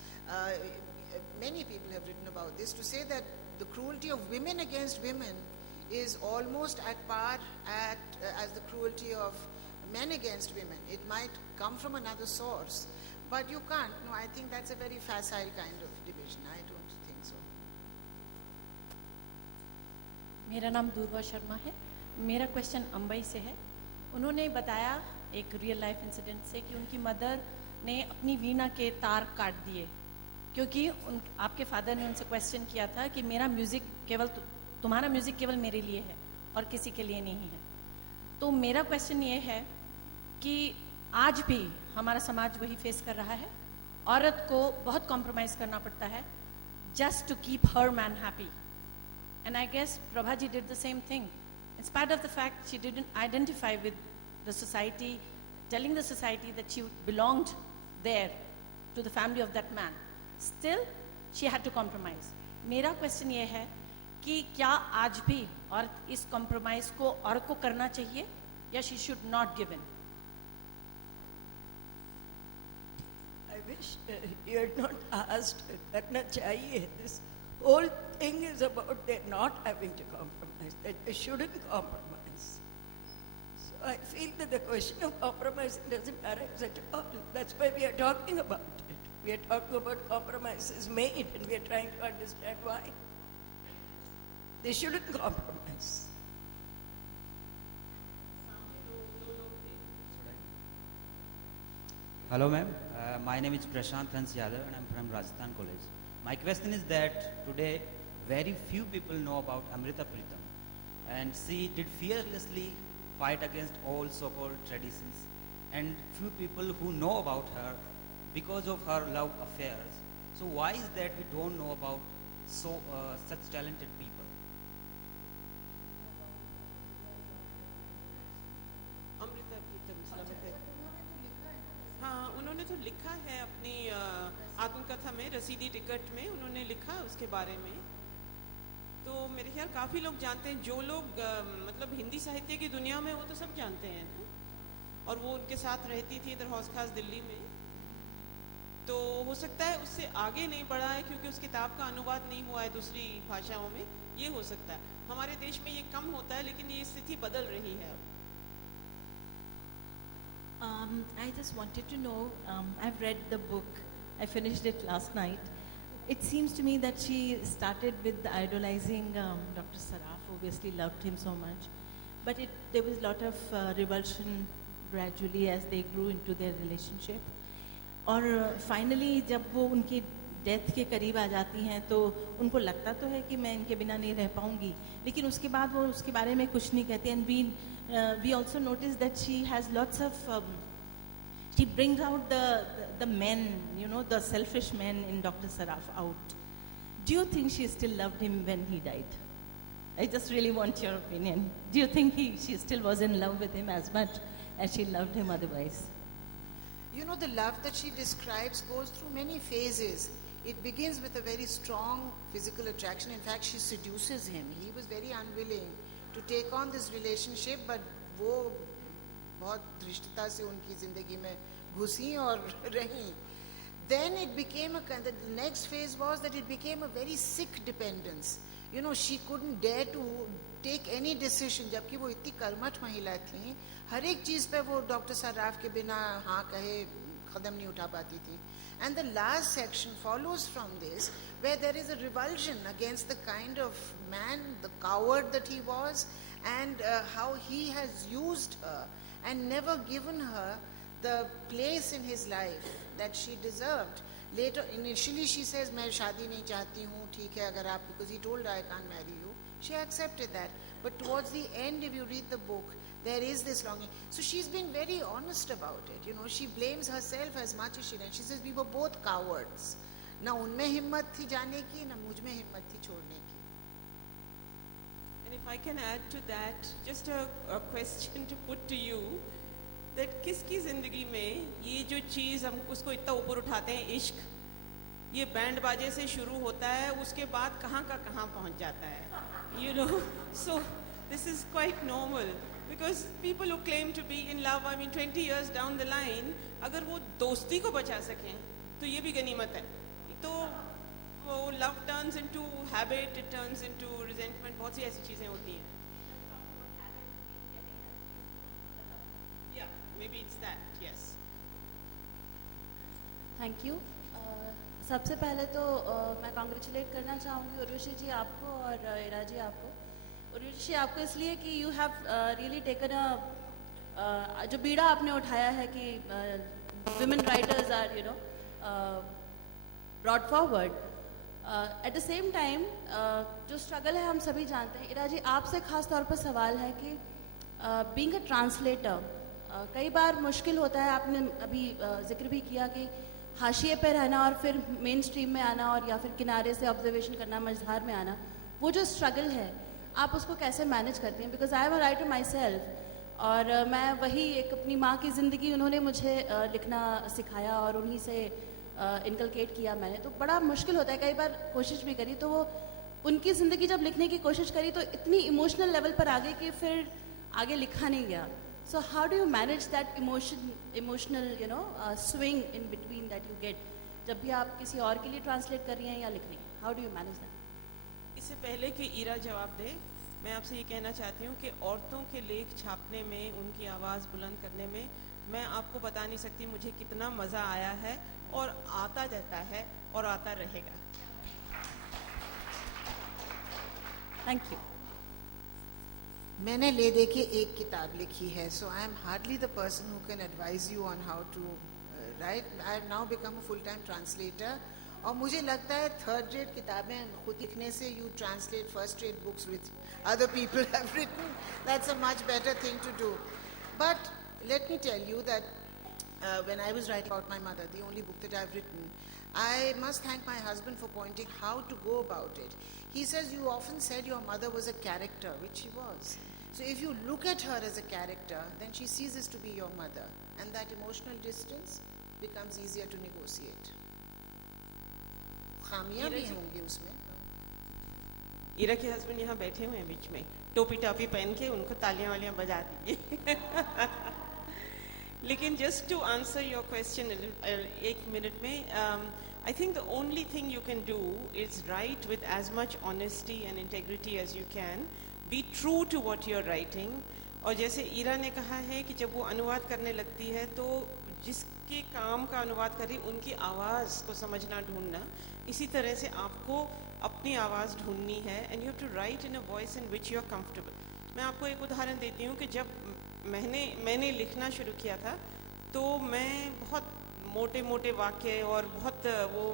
Many people have written about this to say that the cruelty of women against women is almost at par as the cruelty of men against women. It might come from another source, but you can't. No, I think that's a very facile kind of division. I don't think so. मेरा नाम दुर्वा शर्मा है. मेरा question अंबई से है. उन्होंने बताया एक रियल लाइफ इंसिडेंट से कि उनकी मदर ने अपनी वीणा के तार काट दिए क्योंकि आपके फादर ने उनसे क्वेश्चन किया था कि मेरा म्यूज़िक केवल तुम्हारा म्यूज़िक केवल मेरे लिए है और किसी के लिए नहीं है. तो मेरा क्वेश्चन ये है कि आज भी हमारा समाज वही फेस कर रहा है. औरत को बहुत कॉम्प्रोमाइज़ करना पड़ता है just to keep her man happy. And I guess Prabha ji did the same thing. In spite of the fact she didn't identify with the society, telling the society that she belonged there to the family of that man, still she had to compromise. मेरा question ये है कि क्या आज भी औरत इस compromise को औरत को करना चाहिए या she should not give in? I wish you had not asked karna chahiye. This whole thing is about they're not having to compromise, that they shouldn't compromise. So I feel that the question of compromise doesn't arise at all. That's why we are talking about it. We are talking about compromises made and we are trying to understand why. They shouldn't compromise. Hello ma'am, my name is Prashant Hans Yadav and I'm from Rajasthan College. My question is that today very few people know about Amrita Pritam and she did fearlessly fight against all so-called traditions, and few people who know about her because of her love affairs. So why is that we don't know about such talented people? Amrita Pritam हाँ, उन्होंने तो लिखा है अपनी आत्मकथा में, रसीदी ticket में उन्होंने लिखा उसके बारे में. तो मेरे ख्याल काफ़ी लोग जानते हैं. जो लोग मतलब हिंदी साहित्य की दुनिया में, वो तो सब जानते हैं ना. और वो उनके साथ रहती थी इधर हौस खास दिल्ली में. तो हो सकता है उससे आगे नहीं बढ़ा है क्योंकि उस किताब का अनुवाद नहीं हुआ है दूसरी भाषाओं में. ये हो सकता है. हमारे देश में ये कम होता है, लेकिन ये स्थिति बदल रही है अब. I just wanted to know, I've read the book, I finished it last night. It seems to me that she started with idolizing Dr. Souief, obviously loved him so much. But there was a lot of revulsion gradually as they grew into their relationship. और finally जब वो उनकी death के करीब आ जाती हैं तो उनको लगता तो है कि मैं इनके बिना नहीं रह पाऊंगी, लेकिन उसके बाद वो उसके बारे में कुछ नहीं कहते. And we also notice that she has lots of she brings out the men, the selfish men in Dr. Souief out. Do you think she still loved him when he died? I just really want your opinion. Do you think she still was in love with him as much as she loved him otherwise? The love that she describes goes through many phases. It begins with a very strong physical attraction. In fact, she seduces him. He was very unwilling to take on this relationship, but वो बहुत धृष्टता से उनकी जिंदगी में घुसी और रही. Then it became the next phase was that it became a very sick dependence. She couldn't dare to take any decision, जबकि वो इतनी कर्मठ महिला थी. हर एक चीज पे वो डॉक्टर सराफ के बिना हाँ कहे कदम नहीं उठा पाती थी. And the last section follows from this, where there is a revulsion against the kind of man, the coward that he was, and how he has used her and never given her the place in his life that she deserved. Later, initially she says, मैं शादी नहीं चाहती हूँ, ठीक है अगर आप, because he told her I can't marry you. She accepted that. But towards the end, if you read the book, there is this longing. So she's being very honest about it. You know, she blames herself as much as she can. She says, we were both cowards. ना उनमें हिम्मत थी जाने की, ना मुझ में हिम्मत थी छोड़ने की. And if I can add to that, just a question to put to you, that किसकी जिंदगी में ये जो चीज़ हम उसको इतना ऊपर उठाते हैं, इश्क, ये बैंड बाजे से शुरू होता है, उसके बाद कहाँ का कहाँ पहुँच जाता है, you know. So this is quite normal because people who claim to be in love, I mean 20 years down the line, अगर वो दोस्ती को बचा सकें तो ये भी गनीमत है. तो वो love turns into habit, it turns into resentment, बहुत सी ऐसी चीज़ें होती हैं. Yeah, maybe it's that, yes. Thank you. सबसे पहले तो मैं कॉन्ग्रेचुलेट करना चाहूँगी उर्वशी जी आपको और इरा जी आपको. उर्वशी आपको इसलिए कि you have really taken a जो बीड़ा आपने उठाया है कि women writers are, you know, brought forward. At the same time, जो struggle है हम सभी जानते हैं. इरा जी आपसे खास तौर पर सवाल है कि being a translator, कई बार मुश्किल होता है. आपने अभी जिक्र भी किया कि हाशिए पे रहना और फिर मेन स्ट्रीम में आना और या फिर किनारे से ऑब्जर्वेशन करना, मझधार में आना, वो जो स्ट्रगल है आप उसको कैसे मैनेज करती हैं? Because I am a writer my self और मैं वही एक अपनी माँ की ज़िंदगी उन्होंने मुझे लिखना सिखाया और उन्हीं से इनकलकेट किया मैंने. तो बड़ा मुश्किल होता है. कई बार कोशिश भी करी तो वो उनकी ज़िंदगी जब लिखने की कोशिश करी तो इतनी इमोशनल लेवल पर आ गई कि फिर आगे लिखा नहीं गया. So how do you manage that emotional, you know, swing in between that you get? जब भी आप किसी और के लिए ट्रांसलेट कर रही हैं या लिख रही हैं, how do you manage that? इससे पहले कि ईरा जवाब दे, मैं आपसे ये कहना चाहती हूँ कि औरतों के लेख छापने में, उनकी आवाज़ बुलंद करने में, मैं आपको बता नहीं सकती मुझे कितना मज़ा आया है और आता रहता है और आता रहेगा. Thank you. मैंने ले दे के एक किताब लिखी है, so I am hardly the person who can advise you on how to write. I have now become a full-time translator. और मुझे लगता है थर्ड रेट किताबें खुद लिखने से you translate first rate books which other people have written. That's a much better thing to do. But let me tell you that when I was writing about my mother, the only book that I've written, I must thank my husband for pointing how to go about it. He says, you often said your mother was a character, which she was. So if you look at her as a character, then she ceases to be your mother. And that emotional distance becomes easier to negotiate. खामियां भी होंगी उसमें. ईरा के husband यहाँ बैठे हुए हैं बीच में, टोपी टापी पहन के उनको तालियां वालियां बजा दीजिए. लेकिन just to answer your question एक मिनट में, I think the only thing you can do is write with as much honesty and integrity as you can. Be true to what you're writing. और जैसे ईरा ने कहा है कि जब वो अनुवाद करने लगती है तो जिसके काम का अनुवाद कर रही उनकी आवाज़ को समझना, ढूंढना, इसी तरह से आपको अपनी आवाज़ ढूंढनी है. And you have to write in a voice in which you are comfortable. मैं आपको एक उदाहरण देती हूँ कि जब मैंने लिखना शुरू किया था तो मैं बहुत मोटे मोटे वाक्य और बहुत वो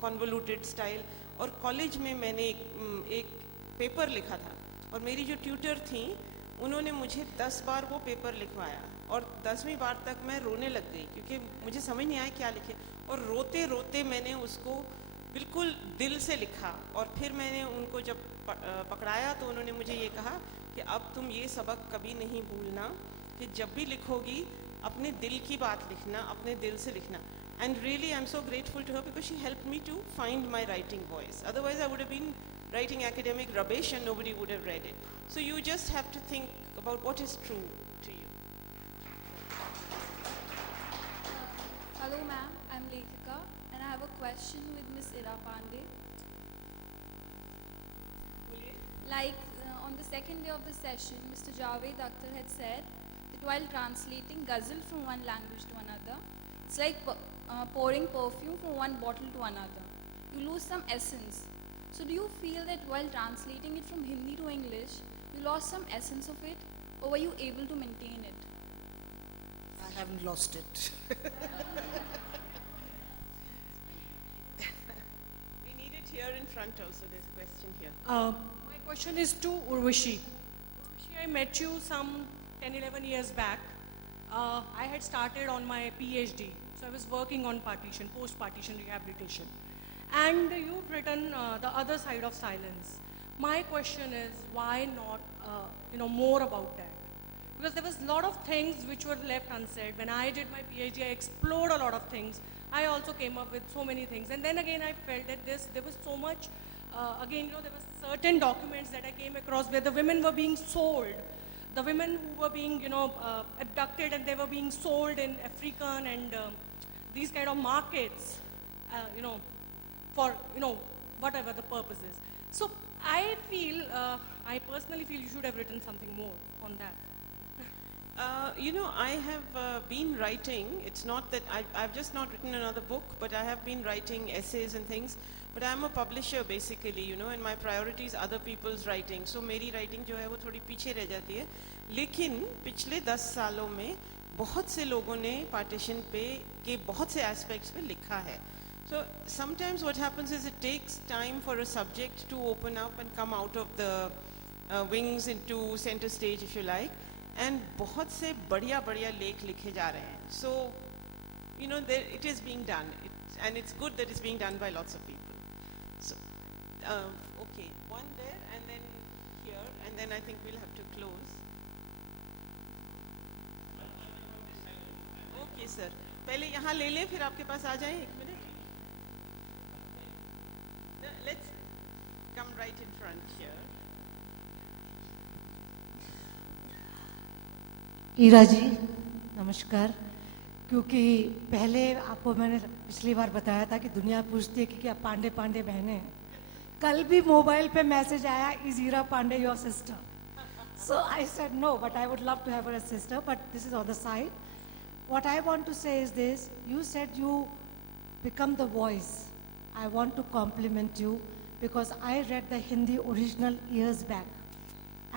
कॉन्वोल्यूटेड स्टाइल, और कॉलेज में मैंने एक पेपर लिखा था और मेरी जो ट्यूटर थी उन्होंने मुझे 10 बार वो पेपर लिखवाया और 10वीं बार तक मैं रोने लग गई क्योंकि मुझे समझ नहीं आया क्या लिखे. और रोते रोते मैंने उसको बिल्कुल दिल से लिखा और फिर मैंने उनको जब पकड़ाया तो उन्होंने मुझे ये कहा कि अब तुम ये सबक कभी नहीं भूलना कि जब भी लिखोगी अपने दिल की बात लिखना, अपने दिल से लिखना. And really I'm so grateful to her because she helped me to find my writing voice. Otherwise I would have been writing academic rubbish and nobody would have read it. So you just have to think about what is true to you. Hello ma'am, I'm Lekhika and I have a question with Miss Ira Pande. Like on the second day of the session, Mr. Javed Akhtar had said that while translating ghazal from one language to another, it's like pouring perfume from one bottle to another. You lose some essence. So do you feel that while translating it from Hindi to English, you lost some essence of it, or were you able to maintain it? I haven't lost it. here in front also, there's a question here. My question is to Urvashi. Urvashi, I met you some 10, 11 years back. I had started on my PhD, so I was working on partition, post-partition rehabilitation. And you've written The Other Side of Silence. My question is, why not, more about that? Because there was a lot of things which were left unsaid. When I did my PhD, I explored a lot of things. I also came up with so many things. And then again, I felt that there was so much, there were certain documents that I came across where the women were being sold. The women who were being, abducted, and they were being sold in African and these kind of markets, for, whatever the purpose is. So I personally feel you should have written something more on that. I have been writing. It's not that I've just not written another book, but I have been writing essays and things. But I'm a publisher basically, and my priority is other people's writing. So मेरी writing जो है वो थोड़ी पीछे रह जाती है. लेकिन पिछले 10 सालों में बहुत से लोगों ने partition पे के बहुत से aspects पे लिखा है. So sometimes what happens is it takes time for a subject to open up and come out of the wings into center stage, if you like. And बहुत से बढ़िया लेख लिखे जा रहे हैं. So, it is being done. And it's good that it's being done by lots of people. So, okay, one there and then here, and then I think we'll have to close. Okay, sir. पहले यहाँ ले ले, फिर आपके पास आ जाए 1 minute. Let's come right in front here. Ira जी नमस्कार. क्योंकि पहले आपको मैंने पिछली बार बताया था कि दुनिया पूछती है कि क्या पांडे बहनें हैं. कल भी मोबाइल पे मैसेज आया, is Ira Pandey your sister? So I said no, but I would love to have her as sister, but this is on the side. What I want to say is this: you said you become the voice. I want to compliment you because I read the Hindi original years back.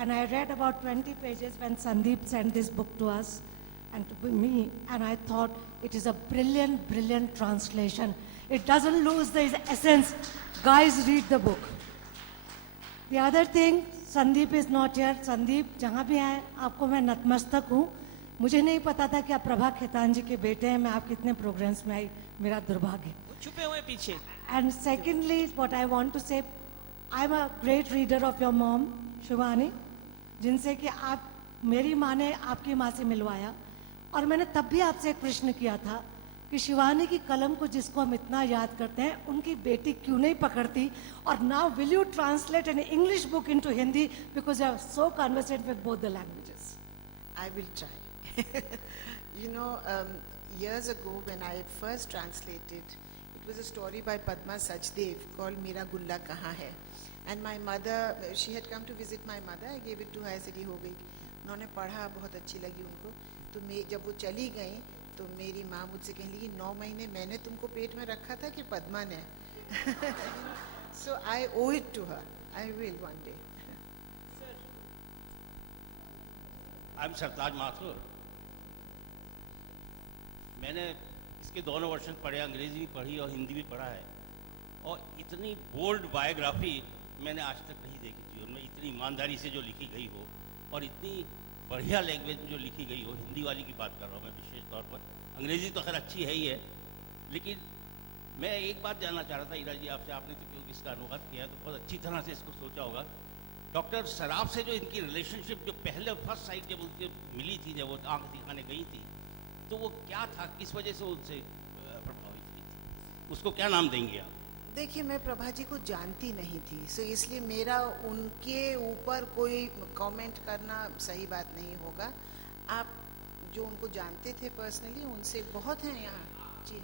And I read about 20 pages when Sandeep sent this book to us and to me, and I thought it is a brilliant translation. It doesn't lose the essence. Guys, read the book. The other thing, Sandeep is not here. Sandeep, जहाँ भी आए, आपको मैं नतमस्तक हूँ. मुझे नहीं पता था कि आप प्रभा खैतान जी के बेटे हैं. मैं आपके इतने प्रोग्राम्स में आई, मेरा दुर्भाग्य. छुपे हुए पीछे. And secondly, what I want to say, I'm a great reader of your mom, Shivani, जिनसे कि आप, मेरी माँ ने आपकी माँ से मिलवाया. और मैंने तब भी आपसे एक प्रश्न किया था कि शिवानी की कलम को जिसको हम इतना याद करते हैं, उनकी बेटी क्यों नहीं पकड़ती. और now will you translate an English book into Hindi because you are so conversant with both the languages. I will try. Years ago when I first translated, it was a story by Padma Sachdev called Mera Gulla Kahan Hai. And my mother, she had come to visit my mother. I gave it to her. I said, हो गई. उन्होंने पढ़ा, बहुत अच्छी लगी उनको. तो जब वो चली गई तो मेरी माँ मुझसे कहने लगी, 9 महीने मैंने तुमको पेट में रखा था कि पद्मा ने? So I owe it to her. I will one day. I'm सरताज माथुर. मैंने इसके दोनों वर्षन पढ़े, अंग्रेजी भी पढ़ी और हिंदी भी पढ़ा है. और इतनी बोल्ड बायोग्राफी मैंने आज तक नहीं देखी जीवन में. इतनी ईमानदारी से जो लिखी गई हो और इतनी बढ़िया लैंग्वेज में जो लिखी गई हो. हिंदी वाली की बात कर रहा हूँ मैं विशेष तौर पर. अंग्रेजी तो खैर अच्छी है ही है, लेकिन मैं एक बात जानना चाह रहा था ईरा जी आपसे. आपने तो क्योंकि इसका अनुवाद किया है तो बहुत अच्छी तरह से इसको सोचा होगा. डॉक्टर सराफ से जो इनकी रिलेशनशिप जो पहले फर्स्ट साइड जब उनकी मिली थी, जब वो आँख दिखाने गई थी, तो वो क्या था, किस वजह से उनसे प्रभावित थी, उसको क्या नाम देंगे आप? देखिए, मैं प्रभा जी को जानती नहीं थी, सो इसलिए मेरा उनके ऊपर कोई कमेंट करना सही बात नहीं होगा. आप जो उनको जानते थे पर्सनली, उनसे बहुत हैं यहाँ. जी,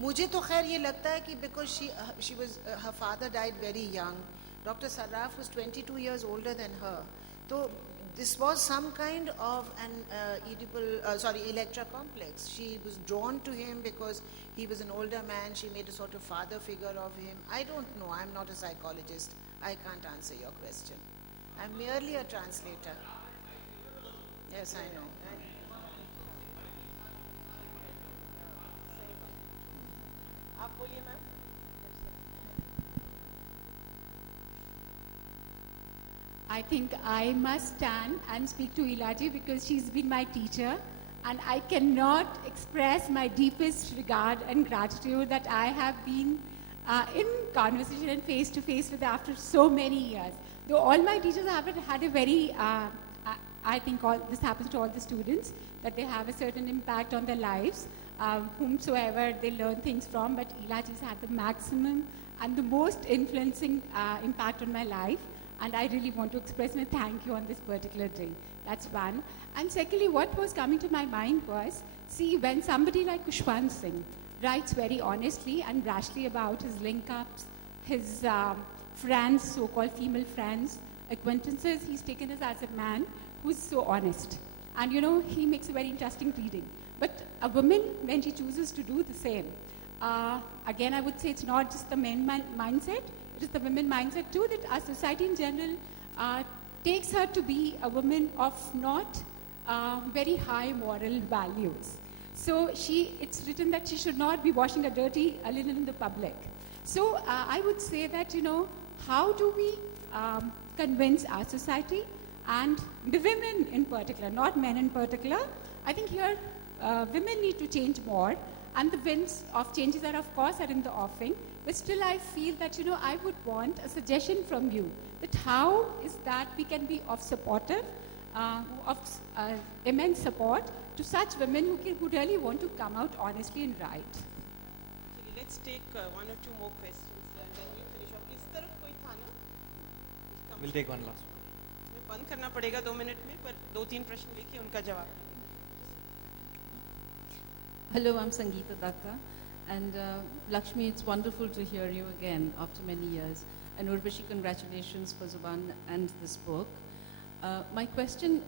मुझे तो खैर ये लगता है कि because she was, her father died very young. Doctor Saraf was 22 years older than her. तो this was some kind of an Electra complex. She was drawn to him because he was an older man. She made a sort of father figure of him. I don't know. I'm not a psychologist. I can't answer your question. I'm merely a translator. Yes, I know. आप आप बोलिए ma'am. I think I must stand and speak to Ilaji because she's been my teacher, and I cannot express my deepest regard and gratitude that I have been in conversation and face to face with her after so many years. Though all my teachers have had a very, I think this happens to all the students, that they have a certain impact on their lives, whomsoever they learn things from, but Ilaji's had the maximum and the most influencing impact on my life. And I really want to express my thank you on this particular day. That's one. And secondly, what was coming to my mind was, see, when somebody like Kushwant Singh writes very honestly and brashly about his link-ups, his friends, so-called female friends, acquaintances, he's taken us as a man who's so honest. And you know, he makes a very interesting reading. But a woman, when she chooses to do the same, again, I would say it's not just the men mindset, it is the women mindset too, that our society in general takes her to be a woman of not very high moral values. So it's written that she should not be washing a dirty linen in the public. So I would say that, you know, how do we convince our society and the women in particular, not men in particular? I think here women need to change more, and the winds of changes are, of course, are in the offing. But still, I feel that, you know, I would want a suggestion from you that how is that we can be of supportive, of immense support to such women who really want to come out honestly and right. Okay, let's take one or two more questions and then we'll finish off. इस तरफ कोई था ना? We'll take one last one. मैं बंद करना पड़ेगा 2 minute में, पर 2-3 प्रश्न लिखिए, उनका जवाब. Hello, I'm Sangeeta Datta. And Lakshmi, it's wonderful to hear you again after many years. And Urvashi, congratulations for Zuban and this book. My question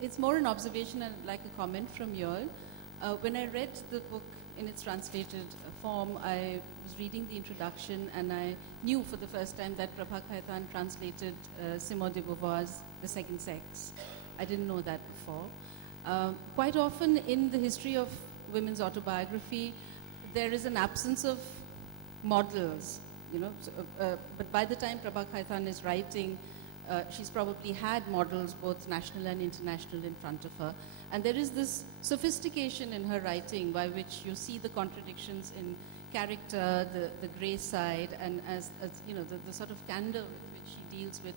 it's more an observation and like a comment from you all. When I read the book in its translated form, I was reading the introduction and I knew for the first time that Prabha Khaitan translated Simone de Beauvoir's The Second Sex. I didn't know that before. Quite often in the history of women's autobiography, there is an absence of models, you know. But by the time Prabha Khaitan is writing, she's probably had models, both national and international, in front of her. And there is this sophistication in her writing by which you see the contradictions in character, the grey side, and as you know, the sort of candor with which she deals with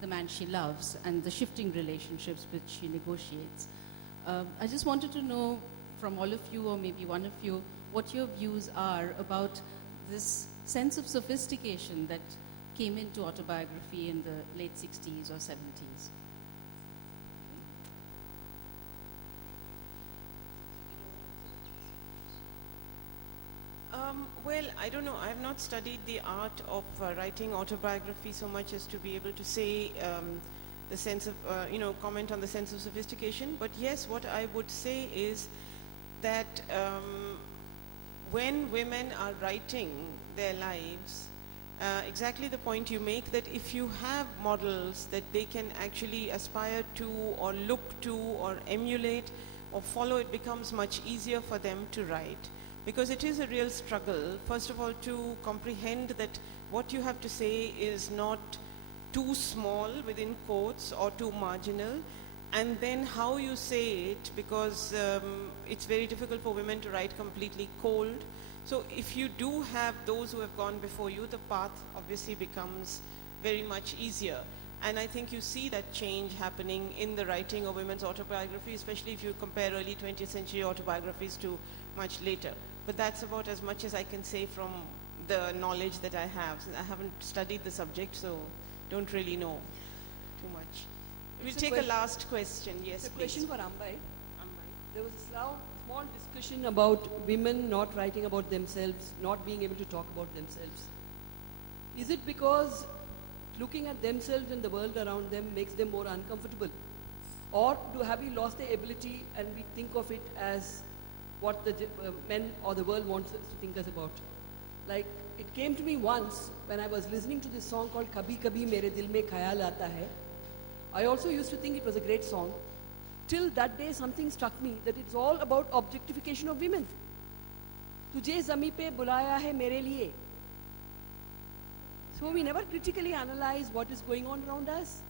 the man she loves and the shifting relationships which she negotiates. I just wanted to know from all of you, or maybe one of you, what your views are about this sense of sophistication that came into autobiography in the late 60s or 70s. Well, I don't know. I have not studied the art of writing autobiography so much as to be able to say the sense of, comment on the sense of sophistication. But yes, what I would say is that when women are writing their lives, exactly the point you make, that if you have models that they can actually aspire to or look to or emulate or follow, it becomes much easier for them to write. Because it is a real struggle, first of all, to comprehend that what you have to say is not too small within quotes or too marginal, and then how you say it, because it's very difficult for women to write completely cold. So if you do have those who have gone before you, the path obviously becomes very much easier. And I think you see that change happening in the writing of women's autobiography, especially if you compare early 20th century autobiographies to much later. But that's about as much as I can say from the knowledge that I have. I haven't studied the subject, so don't really know too much. We'll take a last question. Yes, it's a please. question for Ambai. There was a small discussion about women not writing about themselves, not being able to talk about themselves. Is it because looking at themselves and the world around them makes them more uncomfortable? Or have we lost the ability and we think of it as what the men or the world wants us to think us about? Like, it came to me once when I was listening to this song called Kabhi Kabhi Mere Dil Mein Khayal Aata Hai. I also used to think it was a great song. Till that day, something struck me that it's all about objectification of women. तुझे ज़मीं पे बुलाया है मेरे लिए. So we never critically analyze what is going on around us.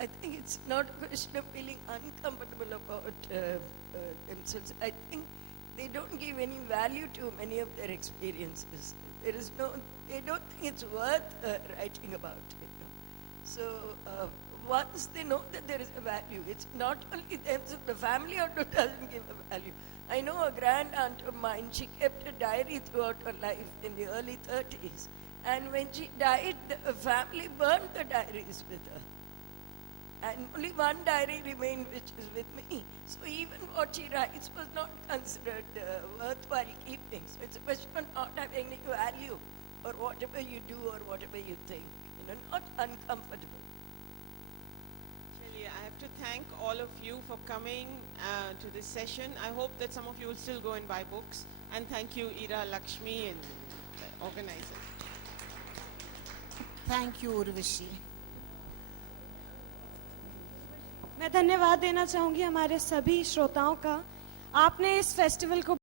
I think it's not a question of feeling uncomfortable about themselves. I think they don't give any value to many of their experiences. There is no, they don't think it's worth writing about it. So once they know that there is a value, it's not only them, so the family also doesn't give a value. I know a grand aunt of mine, she kept a diary throughout her life in the early 30s. And when she died, the family burned the diaries with her. And only one diary remained, which is with me. So even what she writes was not considered worthwhile keeping. So it's a question of not having any value for whatever you do or whatever you think. You know, not uncomfortable. Actually, I have to thank all of you for coming to this session. I hope that some of you will still go and buy books. And thank you, Ira, Lakshmi, and the organizers. Thank you, Urvashi. मैं धन्यवाद देना चाहूँगी हमारे सभी श्रोताओं का. आपने इस फेस्टिवल को